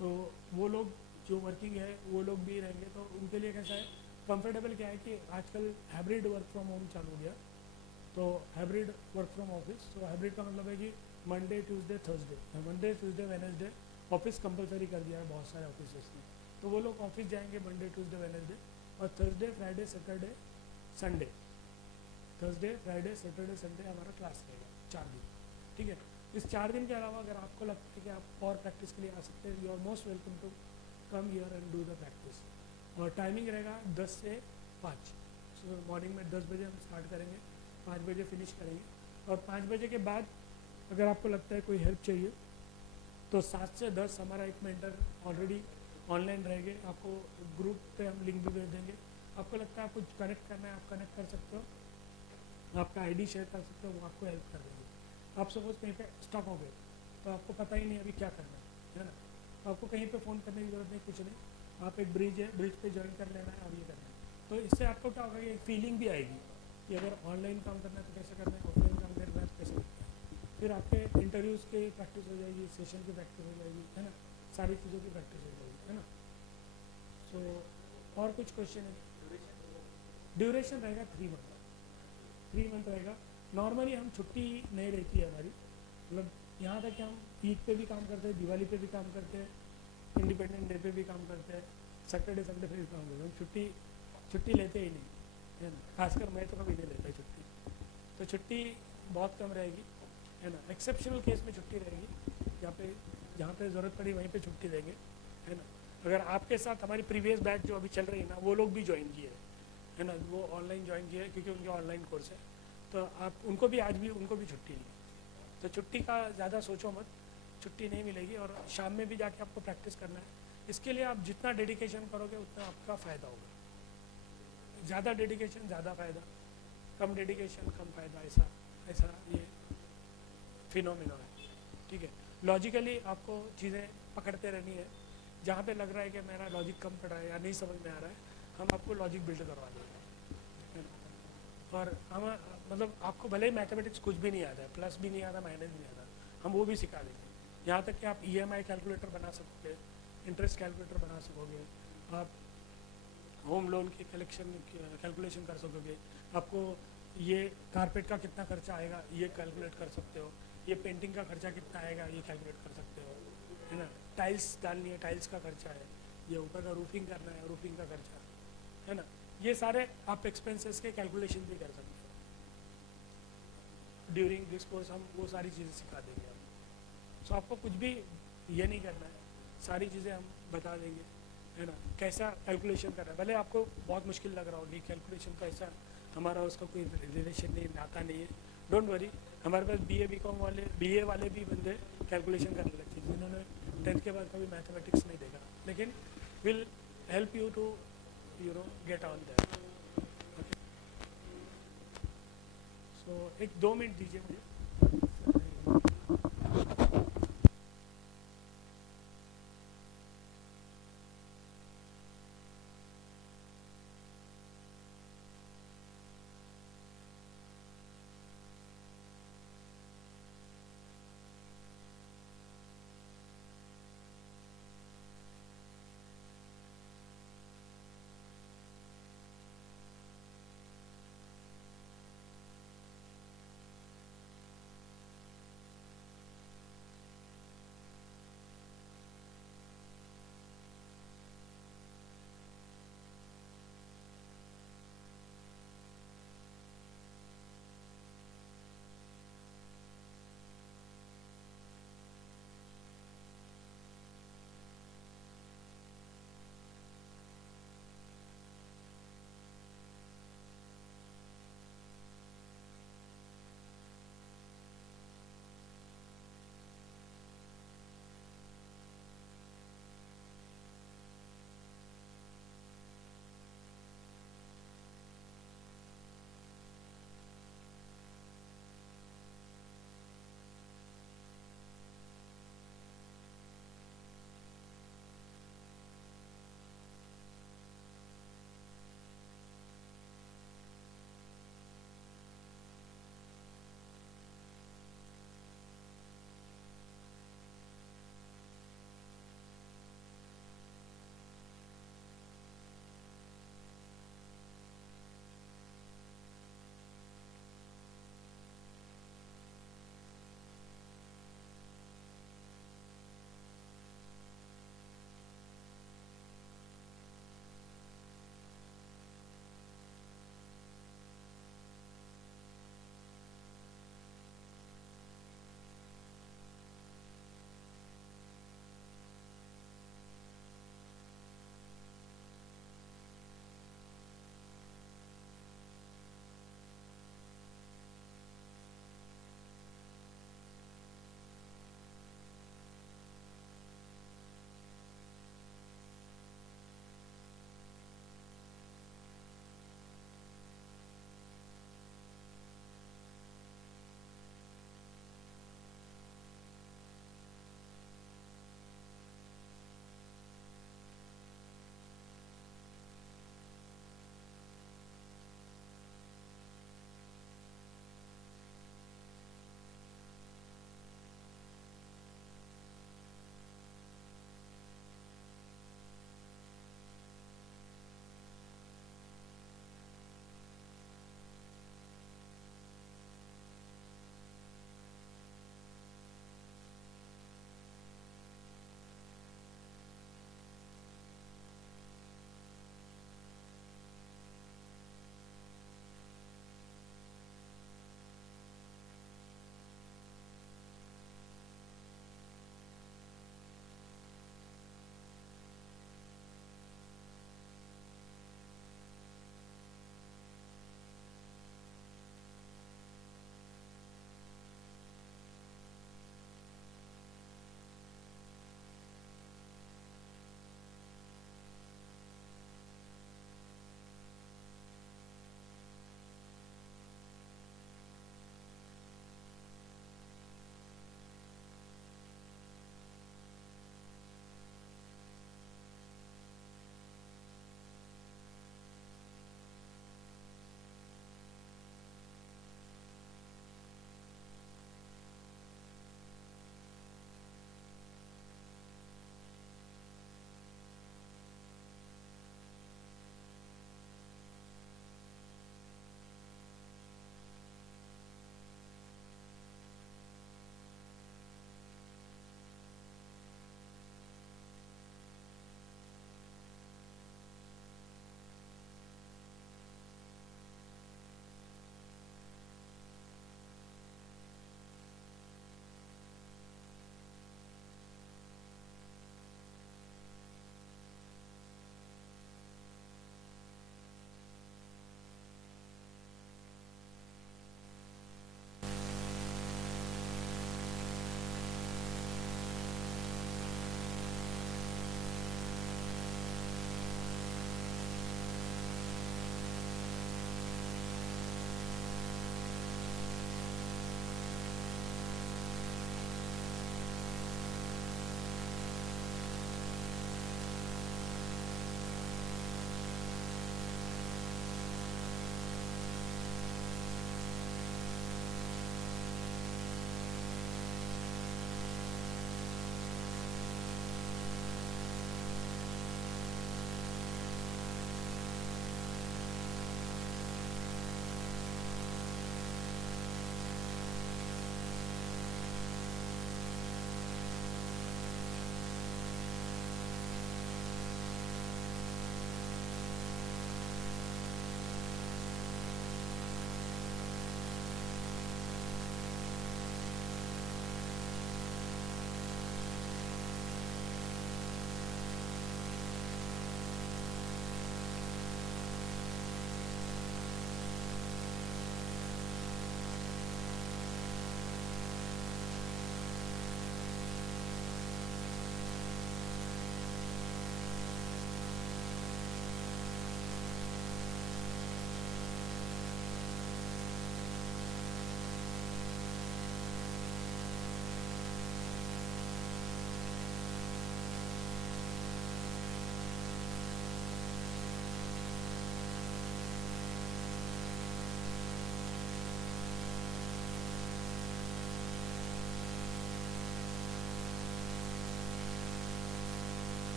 तो वो लोग जो वर्किंग है वो लोग भी रहेंगे। तो उनके लिए कैसा है, कंफर्टेबल क्या है कि आजकल हाइब्रिड वर्क फ्रॉम होम चालू हो गया, तो हाइब्रिड वर्क फ्रॉम ऑफिस। तो हाइब्रिड का मतलब है कि Monday Tuesday Thursday, Monday Tuesday Wednesday office compulsory कर दिया है बहुत सारे ऑफिस ने, तो वो लोग ऑफिस जाएंगे मंडे ट्यूसडे वेडनेसडे, और Thursday Friday Saturday Sunday, Thursday Friday Saturday Sunday हमारा क्लास रहेगा 4 दिन, ठीक है। इस 4 दिन के अलावा अगर आपको लगता है कि आप और प्रैक्टिस के लिए आ सकते हैं, you are most welcome to come here and do the practice. और टाइमिंग रहेगा 10 से 5, मॉर्निंग में 10 बजे हम स्टार्ट करेंगे 5 बजे फिनिश करेंगे। और 5 बजे के बाद अगर आपको लगता है कोई हेल्प चाहिए तो 7 से 10 हमारा एक मेंटर ऑलरेडी ऑनलाइन रहेंगे। आपको ग्रुप पे हम लिंक भी भेज देंगे। आपको लगता है आप कुछ कनेक्ट करना है, आप कनेक्ट कर सकते हो, आपका आईडी शेयर कर सकते हो, वो आपको हेल्प कर देंगे। आप सपोज कहीं पे स्टक हो गए तो आपको पता ही नहीं अभी क्या करना है ना, तो आपको कहीं पे फ़ोन करने की ज़रूरत नहीं, कुछ नहीं, आप एक ब्रिज है, ब्रिज पे ज्वाइन कर लेना है और ये करना है। तो इससे आपको क्या होगा कि एक फीलिंग भी आएगी कि अगर ऑनलाइन काम करना है तो कैसे करना है, ऑफलाइन काम करना है तो कैसे करना है। फिर आपके इंटरव्यूज़ की प्रैक्टिस हो जाएगी, सेशन की प्रैक्टिस हो जाएगी, है ना, सारी चीज़ों की प्रैक्टिस हो जाएगी, है ना। सो और कुछ क्वेश्चन है? ड्यूरेशन रहेगा 3 मंथ, 3 मंथ रहेगा। नॉर्मली हम छुट्टी नहीं रहती है हमारी, मतलब यहाँ तक कि हम ईद पे भी काम करते हैं, दिवाली पे भी काम करते हैं, इंडिपेंडेंट डे पे भी काम करते हैं, सैटरडे संडे पे भी काम करते हैं। हम छुट्टी लेते ही नहीं, है ना, खासकर मैं तो कभी नहीं लेता छुट्टी। तो छुट्टी बहुत कम रहेगी, है ना। एक्सेप्शनल केस में छुट्टी रहेगी, जहाँ पे ज़रूरत पड़ी वहीं पे छुट्टी देंगे, है ना। अगर आपके साथ हमारी प्रीवियस बैच जो अभी चल रही है ना, वो लोग भी ज्वाइन किए है ना, वो ऑनलाइन ज्वाइन किए क्योंकि उनके ऑनलाइन कोर्स है, तो आप उनको भी आज भी उनको भी छुट्टी नहीं। तो छुट्टी का ज़्यादा सोचो मत, छुट्टी नहीं मिलेगी। और शाम में भी जाके आपको प्रैक्टिस करना है। इसके लिए आप जितना डेडिकेशन करोगे उतना आपका फ़ायदा होगा। ज़्यादा डेडिकेशन ज़्यादा फ़ायदा, कम डेडिकेशन कम फ़ायदा, ऐसा ऐसा ये फिनोमिना है, ठीक है। लॉजिकली आपको चीज़ें पकड़ते रहनी है। जहाँ पे लग रहा है कि मेरा लॉजिक कम पड़ा है या नहीं समझ में आ रहा है, हम आपको लॉजिक बिल्ड करवा देंगे, है ना। और हम मतलब आपको भले ही मैथमेटिक्स कुछ भी नहीं आता है, प्लस भी नहीं आता, माइनस भी नहीं आता, हम वो भी सिखा देंगे। यहाँ तक कि आप ईएमआई कैलकुलेटर बना सकोगे, इंटरेस्ट कैलकुलेटर बना सकोगे, आप होम लोन की कैलकुलेशन कर सकोगे। आपको ये कारपेट का कितना खर्चा आएगा ये कैलकुलेट कर सकते हो, ये पेंटिंग का खर्चा कितना आएगा ये कैलकुलेट कर सकते हो, है ना। टाइल्स डालनी है, टाइल्स का खर्चा है, ये ऊपर का रूफिंग करना है, रूफिंग का खर्चा है ना। ये सारे आप एक्सपेंसेस के कैलकुलेशन भी कर सकते हो। ड्यूरिंग दिस कोर्स हम वो सारी चीज़ें सिखा देंगे आपको। सो आपको कुछ भी ये नहीं करना है, सारी चीज़ें हम बता देंगे, है ना। कैसा कैलकुलेशन करना है, भले आपको बहुत मुश्किल लग रहा होगी कैलकुलेशन का, ऐसा हमारा उसका कोई रिलेशन नहीं, नाता नहीं है, डोंट वरी। हमारे पास बीए बीकॉम वाले, बीए वाले भी बंदे कैलकुलेशन करने लगते हैं जिन्होंने 10th के बाद कभी मैथमेटिक्स नहीं देखा, लेकिन will help you to get on that. Okay, so एक 2 मिनट दीजिए मुझे।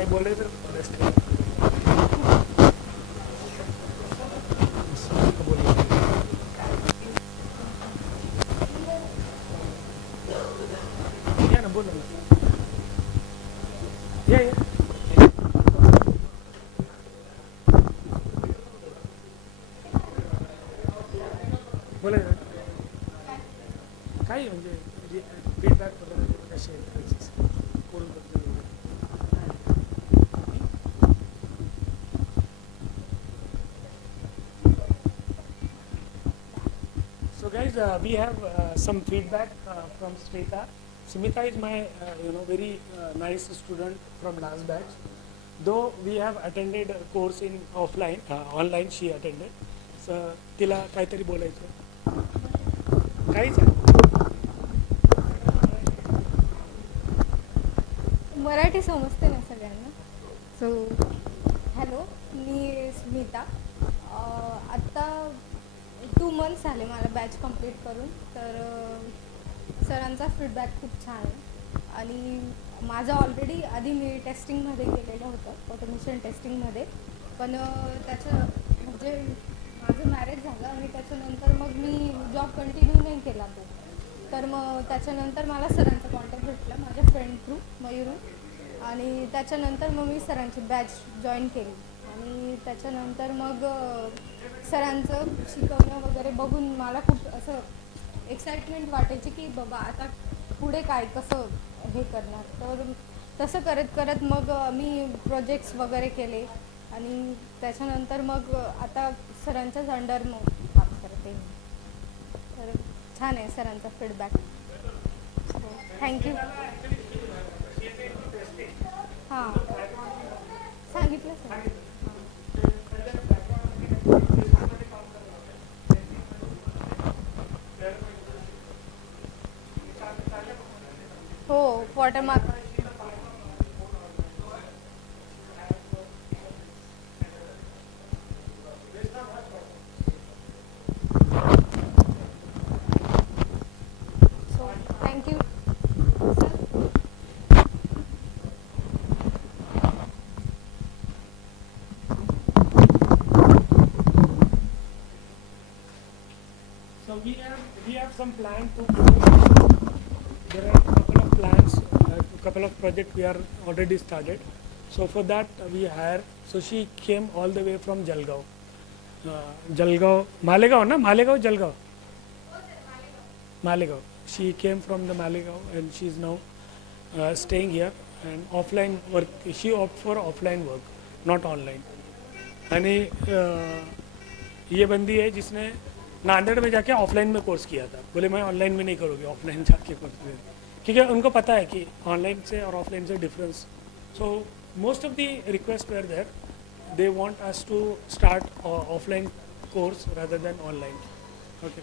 काही बोलायचं honestly? या ना बोला ना. या बोला ना. काही म्हणजे फीडबॅक वगैरे कसे कोण So guys, we have some feedback from Smita. Smita is my very nice student from last batch. Though we have attended a course in offline, online she attended. So तिला काहीतरी बोलायचं. काहीच आहे. मराठी समजते ना सगळ्यांना. सो हॅलो, मी स्मिता. आत्ता 2 months झाले मला बॅच कंप्लीट करून. तर सरांचा फीडबॅक खूप छान आहे. आणि माझं ऑलरेडी आधी मी टेस्टिंगमध्ये केलेलं होतं, ऑटोमेशन टेस्टिंगमध्ये. पण त्याचं म्हणजे माझं मॅरेज झालं आणि त्याच्यानंतर मग मी जॉब कंटिन्यू नाही केला तो. तर मग त्याच्यानंतर मला सरांचा कॉन्टॅक्ट भेटला माझ्या फ्रेंड थ्रू मयूरू. आणि त्याच्यानंतर मग मी सरांची बॅच जॉईन केली. आणि त्याच्यानंतर मग सरांचं शिकवणं वगैरे बघून मला खूप असं एक्साइटमेंट वाटायची की बाबा आता पुढे काय कसं हे करणार. तर तसं करत करत मग मी प्रोजेक्ट्स वगैरे केले. आणि त्याच्यानंतर मग आता सरांच्याच अंडर मग काम करते. तर छान आहे सरांचा फीडबॅक. थँक्यू. हां सांगितलं सर. हो watermark. So thank you sir. So we have some plan to go. There are a couple of plans, couple of projects we are already started. So for that we hire. So she came all the way from Jalgaon. Jalgaon, Malegaon, na? Malegaon, Jalgaon. Malegaon. She came from the Malegaon and she is now staying here. And offline work, she opt for offline work, not online. यानी ये बंदी है जिसने नांदेड़ में जाके offline में course किया था. बोले मैं ऑनलाइन में नहीं करूँगी, ऑफलाइन जाके कोर्स करूँगी, क्योंकि उनको पता है कि ऑनलाइन से और ऑफलाइन से difference. So most of the request were there, they want us to start offline course rather than online. Okay.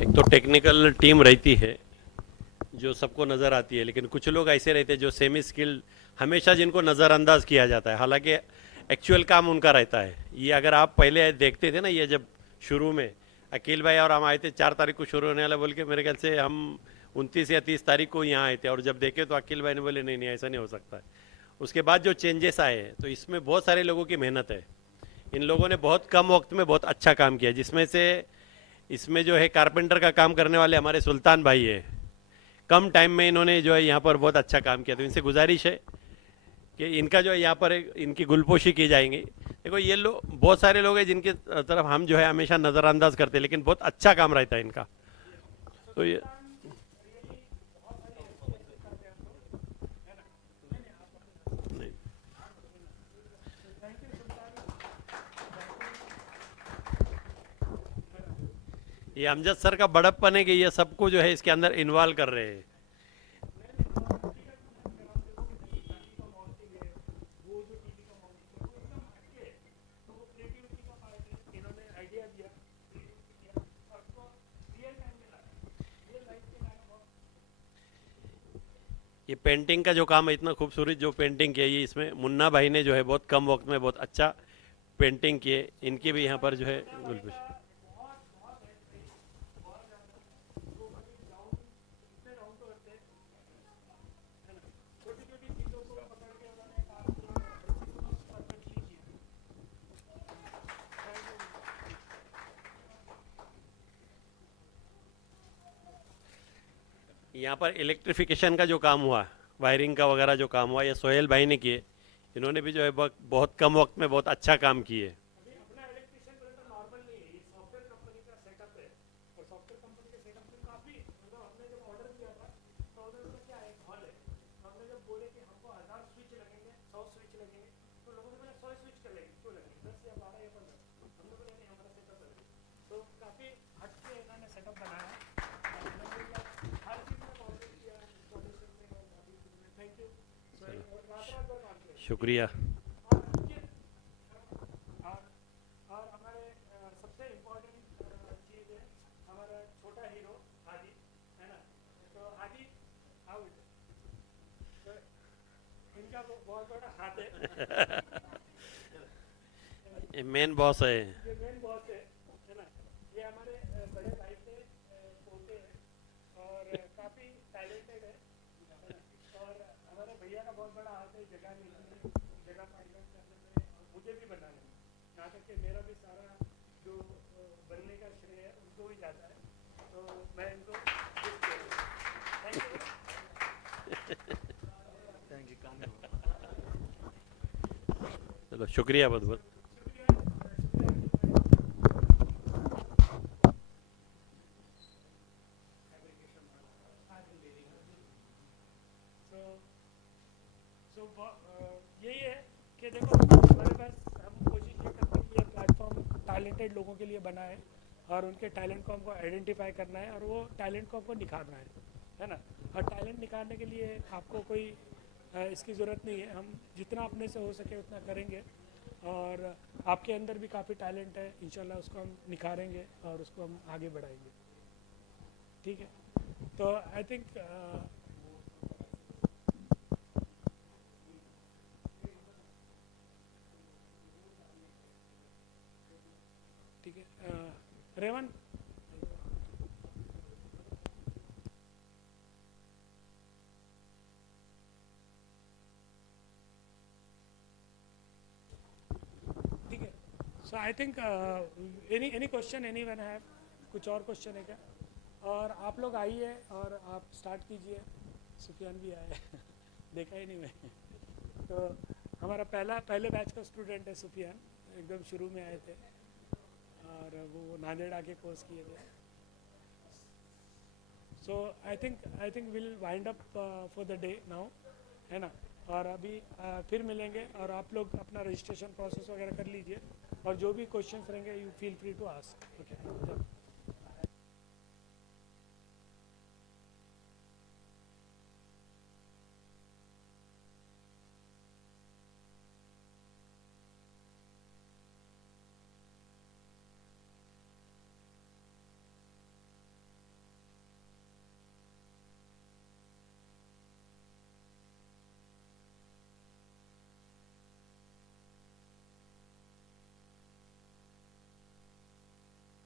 एक तो टेक्निकल टीम रहती है जो सबको नज़र आती है, लेकिन कुछ लोग ऐसे रहते हैं जो सेमी स्किल्ड, हमेशा जिनको नज़रअंदाज किया जाता है, हालांकि एक्चुअल काम उनका रहता है। ये अगर आप पहले देखते थे ना, ये जब शुरू में अकील भाई और हम आए थे 4 तारीख को शुरू होने वाला बोल के, मेरे ख्याल से हम 29 या 30 तारीख को यहाँ आए थे, और जब देखे तो अकील भाई ने बोले नहीं नहीं ऐसा नहीं हो सकता है। उसके बाद जो चेंजेस आए हैं तो इसमें बहुत सारे लोगों की मेहनत है। इन लोगों ने बहुत कम वक्त में बहुत अच्छा काम किया, जिसमें से इसमें जो है कारपेंटर का काम करने वाले हमारे सुल्तान भाई है, कम टाइम में इन्होंने जो है यहाँ पर बहुत अच्छा काम किया। तो इनसे गुजारिश है कि इनका जो है यहाँ पर इनकी गुलपोशी की जाएंगी। देखो ये लोग, बहुत सारे लोग हैं जिनकी तरफ हम जो है हमेशा नज़रअंदाज करते हैं, लेकिन बहुत अच्छा काम रहता है इनका। तो ये नहीं, ये अमजद सर का बड़प्पन है कि ये सबको जो है इसके अंदर इन्वॉल्व कर रहे हैं। ये पेंटिंग का जो काम है, इतना खूबसूरत जो पेंटिंग की है, ये इसमें मुन्ना भाई ने जो है बहुत कम वक्त में बहुत अच्छा पेंटिंग किए। इनकी भी यहाँ पर जो है गुलपोश। यहाँ पर इलेक्ट्रिफिकेशन का जो काम हुआ, वायरिंग का वगैरह जो काम हुआ, ये सोहेल भाई ने किए। इन्होंने भी जो है बहुत कम वक्त में बहुत अच्छा काम किए। शुक्रिया। और हमारे सबसे इम्पोर्टेंट चीज़ है हमारा छोटा हीरो हादी, है ना। तो हादी आओ, तो इनका बहुत बड़ा हाथ है। ये मेन बॉस है। ये मेन बॉस है ना। ये हमारे बड़े भाई के पोते हैं और काफ़ी टैलेंटेड है ना? और हमारे भैया का बहुत बड़ा हाथ है जगह लेने में, जगह फाइनेंस करने में, और मुझे भी बनाने में। यहाँ तक कि मेरा भी सारा जो बनने का श्रेय है उनको भी जाता है, तो मैं इनको थैंक यू। चलो शुक्रिया बहुत बहुत। यही है कि देखो हमारे पास हम कोशिश ये करते हैं कि ये प्लेटफॉर्म टैलेंटेड लोगों के लिए बना है और उनके टैलेंट को हमको आइडेंटिफाई करना है और वो टैलेंट को हमको निखारना है ना। और टैलेंट निखारने के लिए आपको कोई इसकी ज़रूरत नहीं है, हम जितना अपने से हो सके उतना करेंगे। और आपके अंदर भी काफ़ी टैलेंट है, इंशाल्लाह उसको हम निखारेंगे और उसको हम आगे बढ़ाएंगे। ठीक है, तो आई थिंक ठीक है। रेवन, ठीक है। So I think any question any one have, कुछ और क्वेश्चन है क्या? और आप लोग आइए और आप स्टार्ट कीजिए। सुफियान भी आए देखा ही नहीं मैं तो हमारा पहले बैच का स्टूडेंट है सुफियान, एकदम शुरू में आए थे और वो नांदेड़ आके कोर्स किए थे। So I think will wind up for the day now, है ना। और अभी फिर मिलेंगे और आप लोग अपना रजिस्ट्रेशन प्रोसेस वगैरह कर लीजिए और जो भी क्वेश्चंस रहेंगे you feel free to ask. Okay.